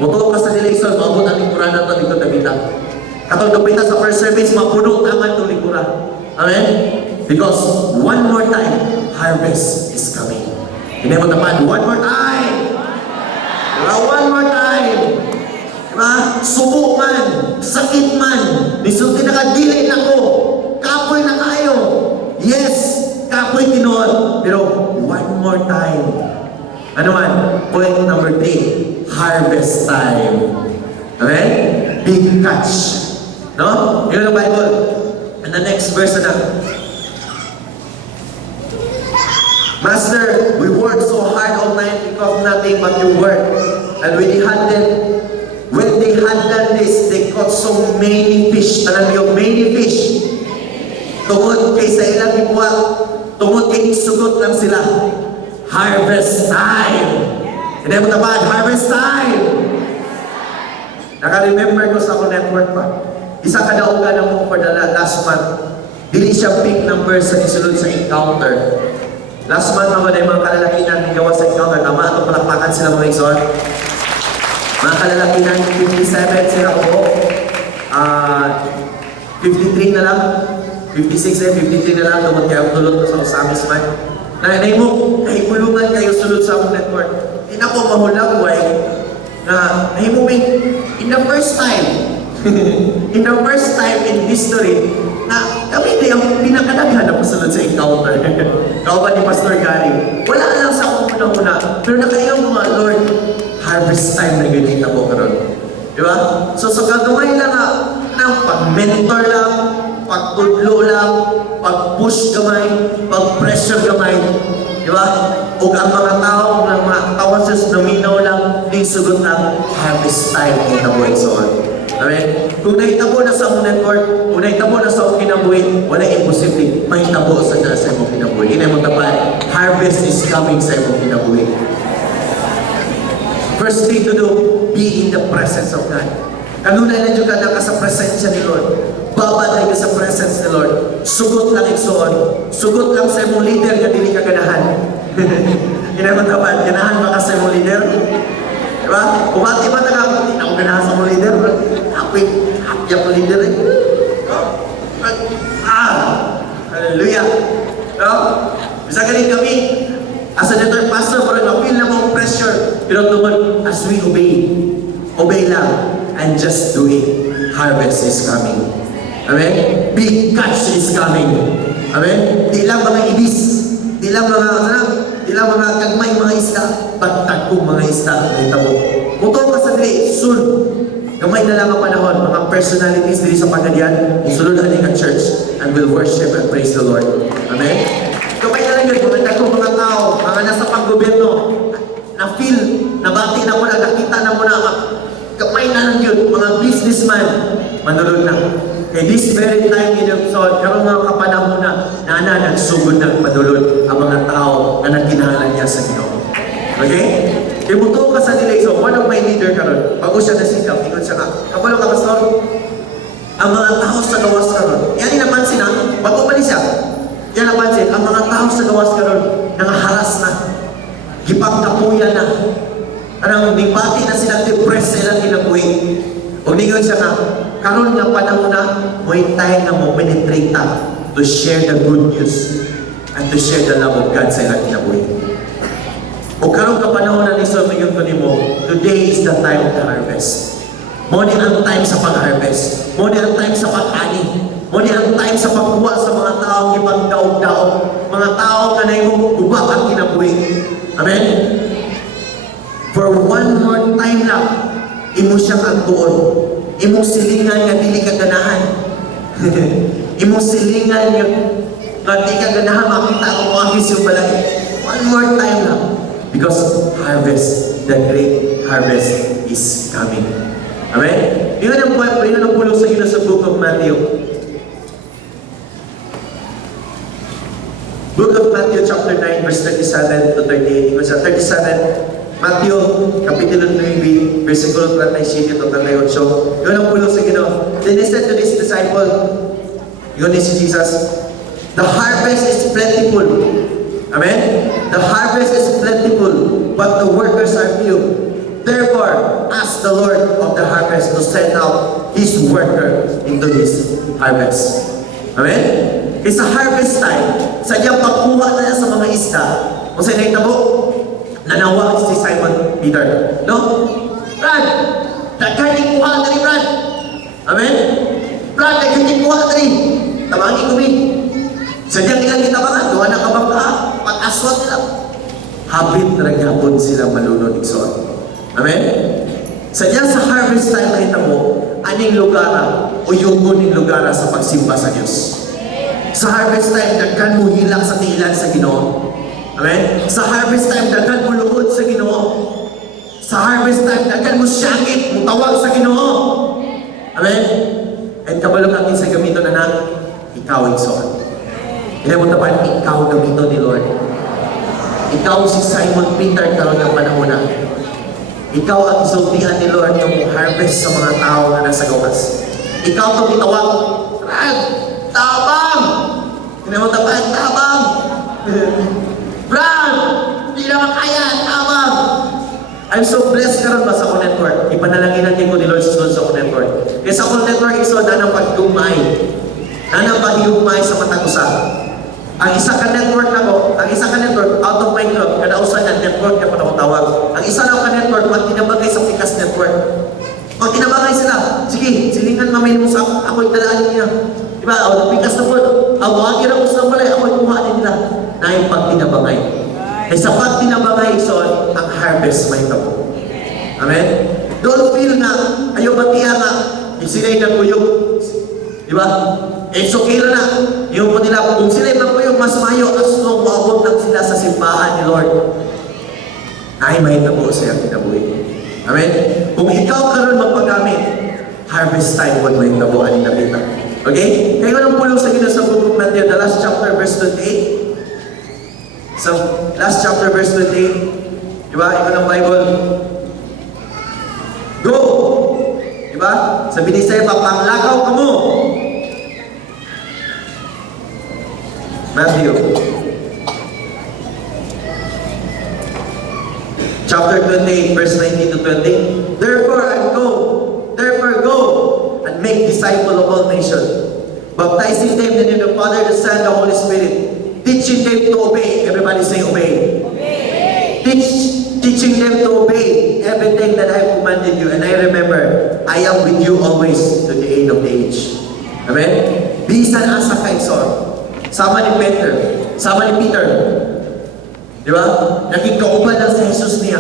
Mutuo ka sa election, maabot ang lingkuran na ito dito Davida. Katong Davida sa first service, mapuno naman itong lingkuran. Amen? Because one more time, harvest is coming. Hindi mo tapan, one more time! Diba? One more time! Diba? Subo man, sakit man, nisulti na kadili na ko, kapoy na kayo. Yes, kapoy tinoon. Pero one more time. Ano man? Point number 3, harvest time. Amen? Big catch. No? Yun ang Bible. And the next verse na. Master, we work so hard all night because nothing but your word. And when they handled this, they caught so many fish. Alam niyo, many fish. Tungod kay sa ilang ibuwag, tungod kay sugot lang sila. Harvest time! Hindi mo tabad, harvest time! Naka-remember ko sa ako network pa. Isa kadaugan mo for the last month. Dili siya big number sa isulod sa encounter. Last month ako na yung mga kalalakinan ng gawa sa encounter. Tama, ito palakpakan sila mga ison. Mga kalalakinan, 57 sila ko. 53 na lang. 56 na 53 na lang. Tumot kayo tulot ko sa Osamis man. Nanay mo, nahipulungan kayo sulod sa akong network. Hindi na po mahulang way na nahimuming in the first time in history na kami na yung pinakadaghan na pasulod sa encounter. Kauban ni Pastor Gary. Wala lang sa akong una-una. Pero nakayang mga Lord, harvest time na ganyan na po karon. Diba? So sa kagawin lang ng pag-mentor lang, pagtudlo lang, pag-push gamay, pag-pressure gamay, di ba? O ang mga tao ng mga kawasos na minaw lang, di sugot ng harvest time ng nabuhay so on. Amen? Kung naitabo na sa mong network, kung naitabo na sa mong kinabuhi, wala imposible, may tabo sa imong kinabuhi. Hindi mo tapan, harvest is coming sa imong kinabuhi. First thing to do, be in the presence of God. Kanunay na dyan ka sa presensya ni Lord. Babaday ka sa presence ni Lord. Sugot lang iksoon. Sugot lang sa imong leader nga dili ka ganahan. Kinamatapan, ganahan ba ka sa imong leader? Diba? Umati ba taga, hindi na ako ganahan sa imong leader. Happy ako leader eh. Hallelujah. No? Bisa galing kami, as a network pastor, parang na-feel na mong pressure. Pero naman, as we obey lang, and just do it. Harvest is coming. Amen? Big catch is coming. Amen? Di lang mga ibis. Di lang mga kagmay mga isda. Pagtagpong mga isda. Ito mo. Muto ka sa dili. Gamay na lang ang panahon. Mga personalities dili sa Pagadian. Sulod na ka church. and will worship and praise the Lord. Amen? Kamay na lang yun, mga dagong mga tao, mga nasa panggobyerno, na-feel, nabati na mo na, nakita na mo na, kamay na lang yun, mga businessman, manulod na. Kaya this very time in yung so, karong mga kapanahon na, nana, nagsugod ng padulod ang mga tao na nagkinahalan niya sa Ginoo. Okay? Ibuto ka sa nila, so one of my leader karon, bago siya nasikap, ingon siya ka, kapalo ka, pastor, ang mga tao sa gawas karon, yan napansin na, bago pa siya, yan napansin, ang mga tao sa gawas karon, nangaharas na, gipagtapuyan na, anong nipati na silang depressed sa ilang kinabuhi. O ningon siya ka, karon nga panahon na, may tayo na mo penetrate to share the good news and to share the love of God sa ilang kinabuhi. O karon ka panahon na niso mayon ko nimo, today is the time of the harvest. Mo ni ang time sa pag-harvest. Mo ni ang time sa pag-ani. Mo ni ang time sa pagkuha sa mga tao ibang daog-daog, mga tao nga naimong ubak ang kinabuhi. Amen. For one more time lang, imo siyang agtuon. Imo silingan nga dili ka ganahan. Imo silingan nga dili ka ganahan makita ang mga gisyung balay. One more time lang. Because harvest, the great harvest is coming. Amen? Yun ang point, yun ang pulong sa inyo sa Book of Matthew. Book of Matthew chapter 9 verse 37 to 38. Yun sa 37, Matthew kapitulo 9 versikulo 37 to 38. Yun ang pulong sa inyo. Then he said to this disciple, yun si Jesus, the harvest is plentiful. Amen? The harvest is plentiful, but the workers are few. Therefore, ask the Lord of the harvest to send out His worker into His harvest. Amen? It's a harvest time. Sa niyang pagkuha na niya sa mga isda, kung sa'yo naitabo, nanawa si Simon Peter. No? Brad! Daghan yung kuha na rin, Brad! Amen? Brad, daghan yung kuha na rin! Tabangin ko, sa niyang ilang kitabangan, doon na kabangka, pag-aswat nila. Habit na naghapon sila malunod ikson. Amen? Sa niyang sa harvest time na mo, aning lugara o yugon ng lugara sa pagsimba sa Diyos. Sa harvest time, daghan mo hilak sa tiilan sa Ginoo. Amen? Sa harvest time, daghan mo luhod sa Ginoo. Sa harvest time, daghan mo syangit, mo tawag sa Ginoo. Amen? At kabalong aking sa gamito na ikaw ikson. Kaya mo tapan, ikaw gamito ni Lord. Ikaw si Simon Peter karon ng panahon na. Ikaw ang isultihan ni Lord yung harvest sa mga tao na nasa gawas. Ikaw itong itawag, Brad, tabang! Kaya mo tapan, tabang! Brad, di naman kaya, tabang! I'm so blessed karon ba sa ako network. Ipanalangin natin ko ni Lord sa ako network. Kaya sa ako network, iso na ng pagdumay. Na ng pagdumay sa matagusa. Ang isa ka network na ko, ang isa ka network, out of my club, kada usan ang network na panakotawag. Ang isa na ka network, pag tinabagay sa Pikas Network. Pag tinabagay sila, sige, silingan mamay mo sa ako'y talaan niya. Diba? O, Pikas Network, awagin ako sa balay, ako'y kuhaan nila. Na yung pag tinabagay. Eh sa pag tinabagay, son, ang harvest may tabo. Amen? Don't feel na, ayaw batiya nga, isinay na kuyog. Diba? Eh, so kila na, yung po nila, kung sila ibang po yung mas mayo, as long maabot lang sila sa simbahan ni Lord, ay may tabo sa iyang kinabuhi. Amen? Kung ikaw karon magpagamit, harvest time, huwag may tabo ang nakita. Okay? Kaya walang pulong sa Ginoo sa Book of Matthew, the last chapter, verse 28. So, last chapter, verse 28. Diba? Ikaw ng Bible. Go! Diba? Sabi ni Sa'yo, papanglakaw ka mo. Matthew chapter 28 verse 19 to 20. Therefore go and make disciples of all nations, baptizing them in the name of the Father, the Son, the Holy Spirit, teaching them to obey. Everybody say obey. Teaching them to obey everything that I commanded you. And I remember, I am with you always to the end of the age. Amen? Bisan asa kay son. Sama ni Peter. Di ba? Naging kauban lang sa Jesus niya.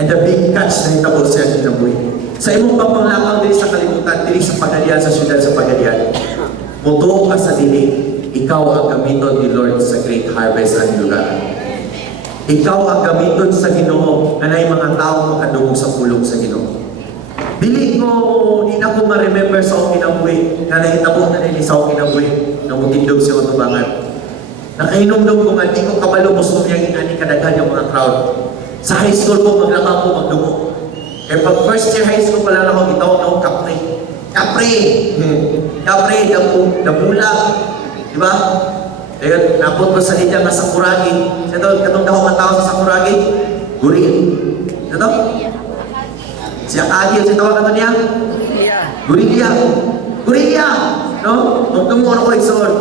And the big catch na hitabo siya kinabuhi. Sa imong papanglakaw din sa kalimutan, din sa pagalian sa syudad sa pagalian. Mutuo ka sa dili, ikaw ang gamiton ni Lord sa great harvest ang lugar. Ikaw ang gamiton sa Ginoo na nay mga tao makadungog sa pulong sa Ginoo. Dili ko, di na ko ma-remember sa akong kinabuhi, na nahitabo na nili sa akong kinabuhi, na mutindog sa utubangan. Nakahinumdum ko nga, di ko kabalo gusto niyang inani kadaghan yung mga crowd. Sa high school ko, maglama ko, magdumo. Kaya pag first year high school pala na ako, itawag na ako kapre. Kapre! Kapre, dabulag. Diba? Ayun, napot ko sa linya nga sa Kuragi. Ito, katong daw mga tao sa Sakuragi. Guril. Ito? Si Akagi, si tawag naman niya? Gurilya. Gurilya! No? Nung tumuon ako ikson.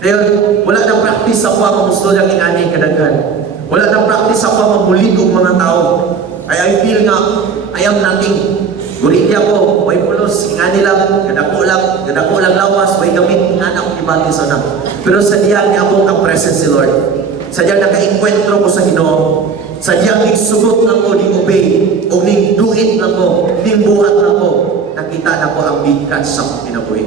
Ayun, wala nang practice ako ang gusto niyang inani kadaghan. Wala nang practice ako ang mamulig ng mga tao. I feel nga, I am nothing. Gurilya ko, way pulos, ingani lang, gadako lang lawas, way gamit, ingana ko ibati sa na. Pero sa diyan niya ako ang presence si Lord. Sa diyan naka-enkwentro ko sa Ginoo. Sa diyan nigsugot lang ko, ning obey, o ning duit lang ko, ning buhat lang ko. Nakita na ko ang big catch sa akong kinabuhi.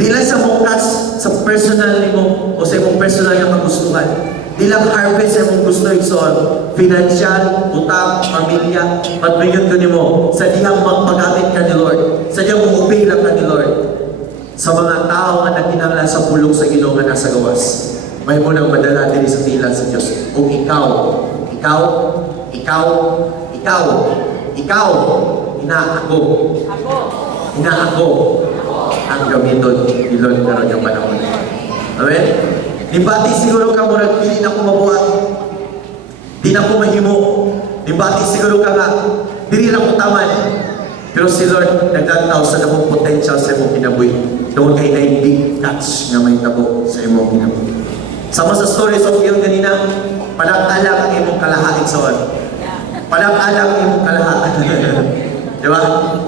Di lang sa mong catch, sa personal ni mo, o sa mong personal yung kagustuhan. Di lang harvest sa mong gusto ikson. Financial, utang, pamilya, patbigyan ko ni mo. Sa diyang magpagamit ka ni Lord. Sa diyang mag-obey lang ka ni Lord. Sa mga tao nga nagkinanglan sa pulong sa Ginoo nga nasa gawas. May mo nang madala din sa tila sa Diyos. Kung ikaw, ina ako, ang gamiton ni Lord karon yung panahon. Amen? Nibati siguro ka murag dili na ko mabuhat. Di na ko mahimo. Nibati siguro ka nga dili na ko taman. Pero si Lord nagdantaw sa damong potential sa imong kinabuhi. Tungod kay nay big catch nga may tabo sa imong kinabuhi. Sama sa stories of yung ganina, panag-alang ang imong kalahating sawan. Panag-alang ang imong kalahating. Di ba?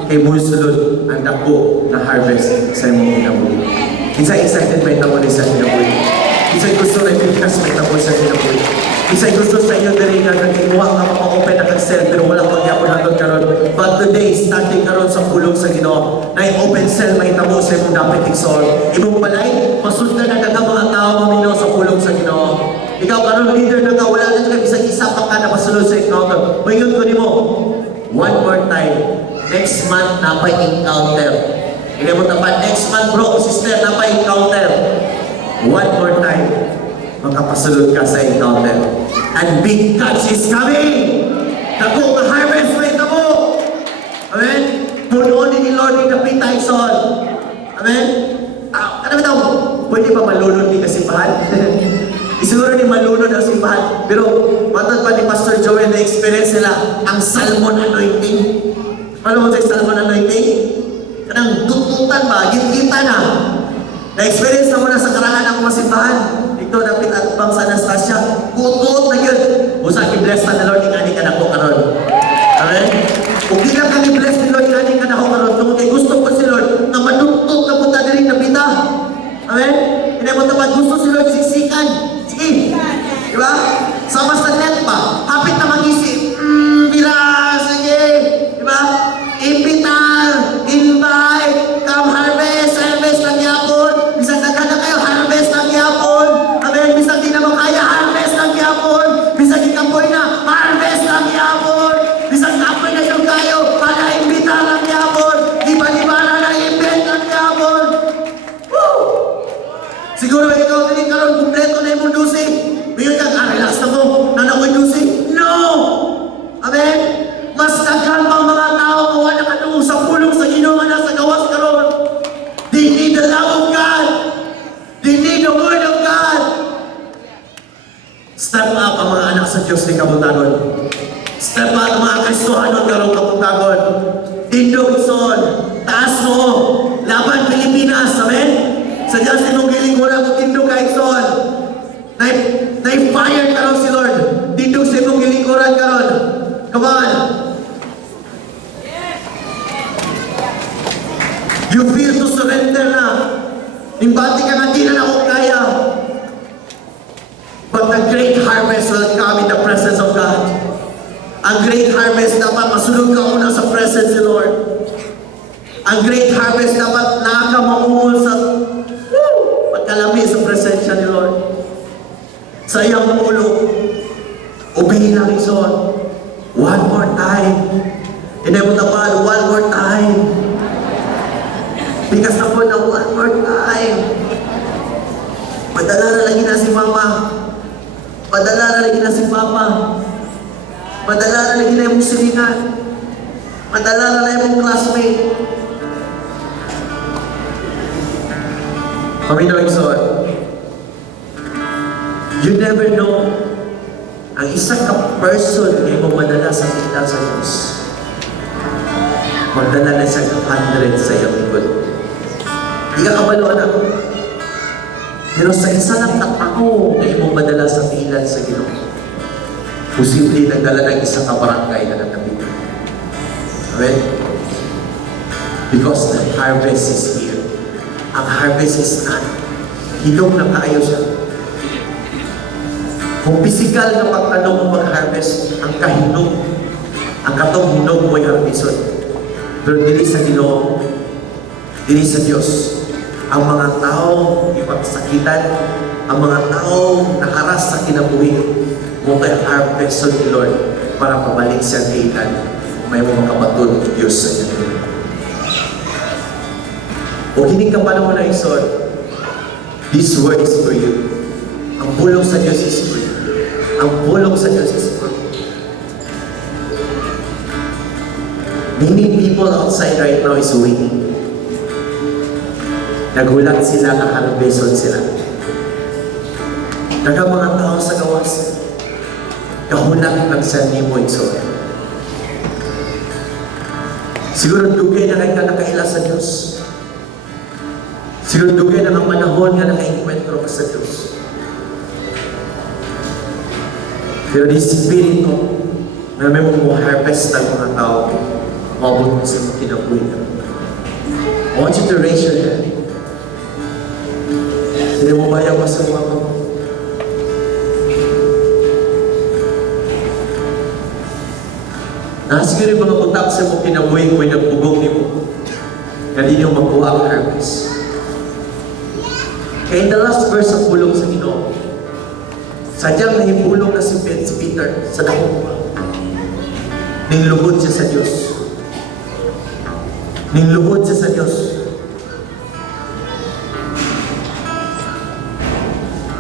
Kay mo sulod ang dako na harvest sa imong kinabuhi. Isa excited may tabo ni sa kinabuhi. Isa'y gusto na ipikas may tapos sa kinabuhi. Isa'y gusto sa inyo dali nga nag-imuha ka mapa-open na kag-cell pero walang magyapon hanggang karon. But today, starting karon sa pulong sa Ginoo, na open cell may tabo sa imong dapat iksol. Imong balay, masundan na daga mga tao maminaw sa pulong sa Ginoo. Ikaw karon leader na ka, wala na ka bisag isa pa ka na pasulod sa encounter. Mayon ko nimo. One more time. Next month na pa encounter. Hindi mo tapat next month bro, sister na pa encounter. One more time, makapasulod ka sa encounter. And big catch is coming! Dako ka harvest may tabo! Amen? Punoon ni Lord ni Kapita Ison. Amen? Ano ba ito? Pwede ba malunod ni kasimbahan? Isiguro ni malunod ang simbahan. Pero matod pa ni Pastor Joel na experience nila ang salmon anointing. Ano mo sa salmon anointing? Kanang tututan ba? Git-kita na. Na-experience na muna sa karangan ang masimbahan. Ito dapit at bang sa Anastasia. Kutuot na yun. Usa i-bless na Lord ingani ka na ko karon. Amen? Kung di lang kami bless ni Lord ingani ka na ko karon. Kung kay gusto ko si Lord na madugtog na punta din na pita. Amen? Hindi mo tapad gusto si Lord siksikan. Sige. Diba? Sama sa net pa. Hapit na mag-isip. Bira. Sige. Diba? Imbitar. Invite. Come harvest. Harvest lang yapon. Bisang dagan na kayo, harvest lang yapon. Amen. Bisang di na makaya, harvest lang yapon. Bisang ikapoy na, harvest lang yapon. Bisang kapoy na yung kayo, pala-imbita lang yapon. Iba-ibara na invent lang yapon. Woo! Siguro ikaw din karon kumpleto na yung dusi. Bigyan ka, relax na mo, nanakoy dusi. No! Amen? Mas daghan pang mga tao kung wala ka nung sa pulong sa Ginoo nga nasa gawas karon. They need the love of God. They need the word of God. Step up ang mga anak sa Diyos ni Kabutagon. Step up ang mga Kristohanon karong Kabutagon. Tindog ison. Taas mo. Laban Pilipinas. Amen? Sa Diyos sinong mo na kung tindog ka ison. Na-fire karon si Lord. Tindog sa imong gilingkuran karon. Come on. You feel to surrender na. Imbati ka na, di na ako kaya. But the great harvest will come in the presence of God. Ang great harvest dapat masulog ka una sa presence ni Lord. Ang great harvest dapat nakamamuhol sa pagkalami sa presensya ni Lord. Sa iyang ulo, obey lang ison. One more time. Hindi mo tapan, one more time. Bigas na po na one more time. Padala na lagi na si Mama. Padala na lagi na si Papa. Padala na lagi na yung silingan. Padala na yung classmate. Panginoong Son, you never know ang isang ka-person ay mamadala sa kita sa Diyos. Magdala na siya 100 sa iyong likod. Hindi ka kabaluan ako. Pero sa isa lang katao na imamadala sa tilan sa Ginoo, posible nagdala ng isang kabarangay na nagkabit. Amen? Because the harvest is here. Ang harvest is not. Hinog na kaayo siya. Kung physical na pagtanong mo mag-harvest, ang kahinog, ang katong hinog mo yung harveston. Pero dili sa Ginoo, dili sa Diyos, ang mga tao ipagsakitan, ang mga tao nakaras sa kinabuhi, mo tayo harveston ni Lord para pabalik siya kailan may mga kabatun ng Diyos sa inyo. O hindi ka panahon na ison, this word is for you. Ang bulong sa Diyos is for you. Ang bulong sa Diyos is for you. Many people outside right now is waiting. Nagulat sila, kaharbeson sila. Naga mga tao sa gawas, kahulat ng sanimo ito. Siguro dugay na kayo nakaila sa Diyos. Siguro dugay na ang manahon nga naka-enkwentro ka sa Diyos. Pero di Espiritu, na may harvest ng mga tao, mabot sa mga kinabuhi ka. I want you to raise your hand. Hindi mo ba yung masawa mo? Siguro yung mga utak sa mga kinabuhi ko ay nagbugong ni mo. Na di nyo makuha ang harvest. Kaya in the last verse ng bulong sa Ginoo, sadyang nahibulong na si Peter sa dakong ningluhod siya sa Diyos. Ningluhod siya sa Diyos.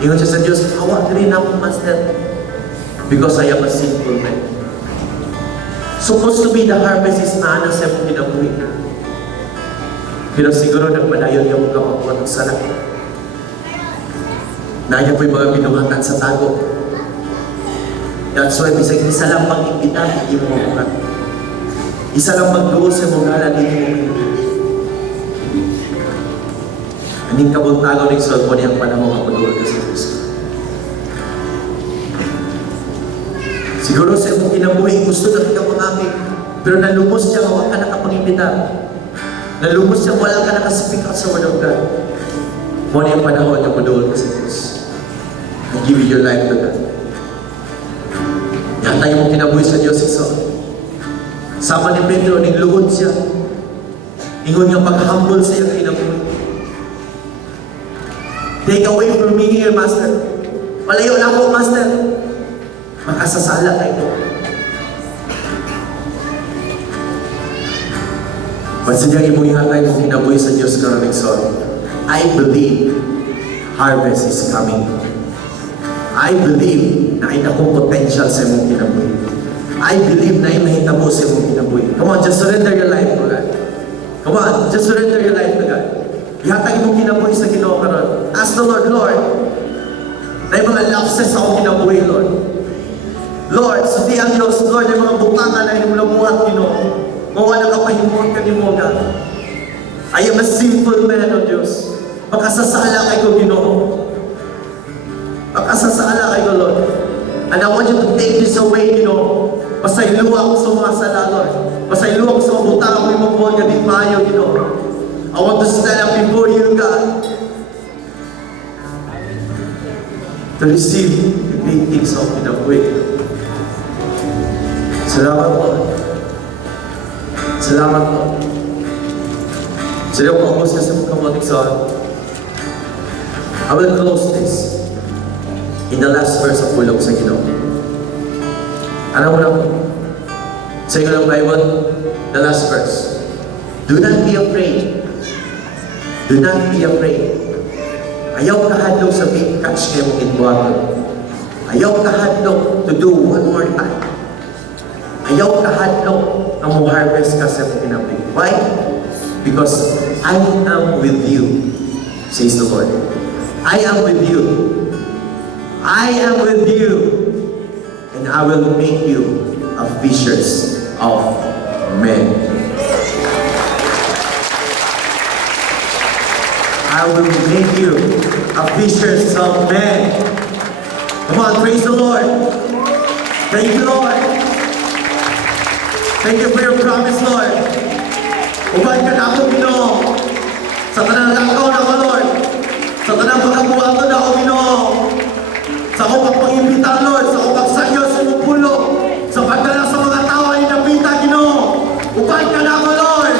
Ingon siya sa Diyos, hawak rin ako, Master, because I am a sinful man. Supposed to be the harvest is na sa mong kinabuhi. Pero siguro nagpadayon yung mga kapakuha ng salat. Naya po'y mga binuhatan sa tago. That's why bisag isa lang pag-imbita, hindi mo mabuhat. Isa lang magduo sa mong ngalan, hindi mo mabuhat. Aning kabuntago ng Sol mo niyang panahon ang maduol ka sa Diyos. Siguro sa imong kinabuhi, gusto na ka pangapit, pero nalumos siya, huwag ka nakapag-imbita. Nalumos siya, wala ka nakaspeak out sa Word of God. Mo niyang panahon ang maduol ka sa Diyos. And give your life to God. Yan tayo mong kinabuhi sa Diyos, Iso. Sama ni Pedro, ningluhod siya. Ingon nga pag-humble sa iyang kinabuhi. Take away from me here, Master. Malayo na ako, Master. Makasasala tayo. Pansidyang imong ihatay mong kinabuhi sa Diyos karon Iso. I believe harvest is coming. I believe na ay akong potential sa imong kinabuhi. I believe na ay mahitabo sa imong kinabuhi. Come on, just surrender your life to God. Come on, just surrender your life to God. Ihatag imong kinabuhi sa Ginoo karon. Ask the Lord, Lord, na yung mga lapses sa akong kinabuhi, Lord. Lord, suti ang Diyos, Lord, yung mga butangan na yung lamuhat, Ginoo. Mawala ka pahimuhan ka ni mo, God. I am a sinful man, O Diyos. Makasasala kay ko, Ginoo. Makasasala kay ko, Lord. And I want you to take this away, Ginoo. Pasayluwa ko sa mga sala, Lord. Pasayluwa ko sa mga butangan mo yung mga nga di maayo, Ginoo. I want to stand up before you, God. To receive the big things of kinabuhi. Salamat po. Salamat po. So yung paubos ka sa kamoting son. I will close this in the last verse of Ulog sa Ginoo. Ano mo lang? Sa iyo ng Bible, the last verse. Do not be afraid. Do not be afraid. Ayaw kahadlok sa big catch kayo in bottle. Ayaw kahadlok to do one more time. Ayaw kahadlok na mo harvest ka sa pinapit. Why? Because I am with you, says the Lord. I am with you. I am with you. And I will make you a fishers of men. I will make you a fishers of men. Come on, praise the Lord. Thank you, Lord. Thank you for your promise, Lord. Ubad ka na ako, Ginoo. Sa tanang lakaw na ako, Lord. Sa tanang pagkabuhat ko na ako, Ginoo. Sa akong pagpangimbitan, Lord. Sa akong pagsagyo sa pupulo. Sa pagdala sa mga tao ay napita, Ginoo. Ubad ka na ako, Lord.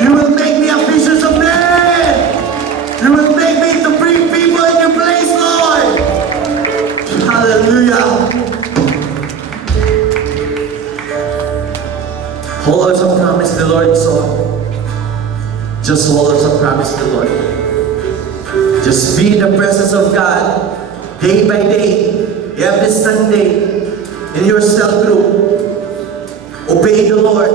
You will make me a fishers of men. You will make me to bring people in your place, Lord. Hallelujah. Hold on some promise the Lord saw. Just hold on some promise the Lord. Just be in the presence of God day by day, every Sunday, in your cell group. Obey the Lord.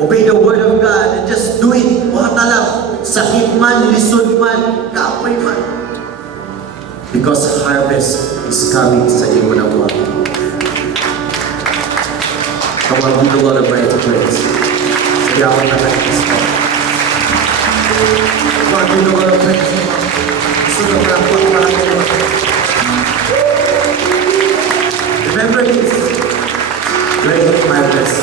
Obey the word of God and just do it. Huwag na lang. Sakit man, lisod man, kapoy man. Because harvest is coming sa iyo na buwan. Come on, give the Lord a praise. Sigawan na tayo this morning. Come on, give the Lord a praise. Sunod na po para kayo. Remember this. Great harvest.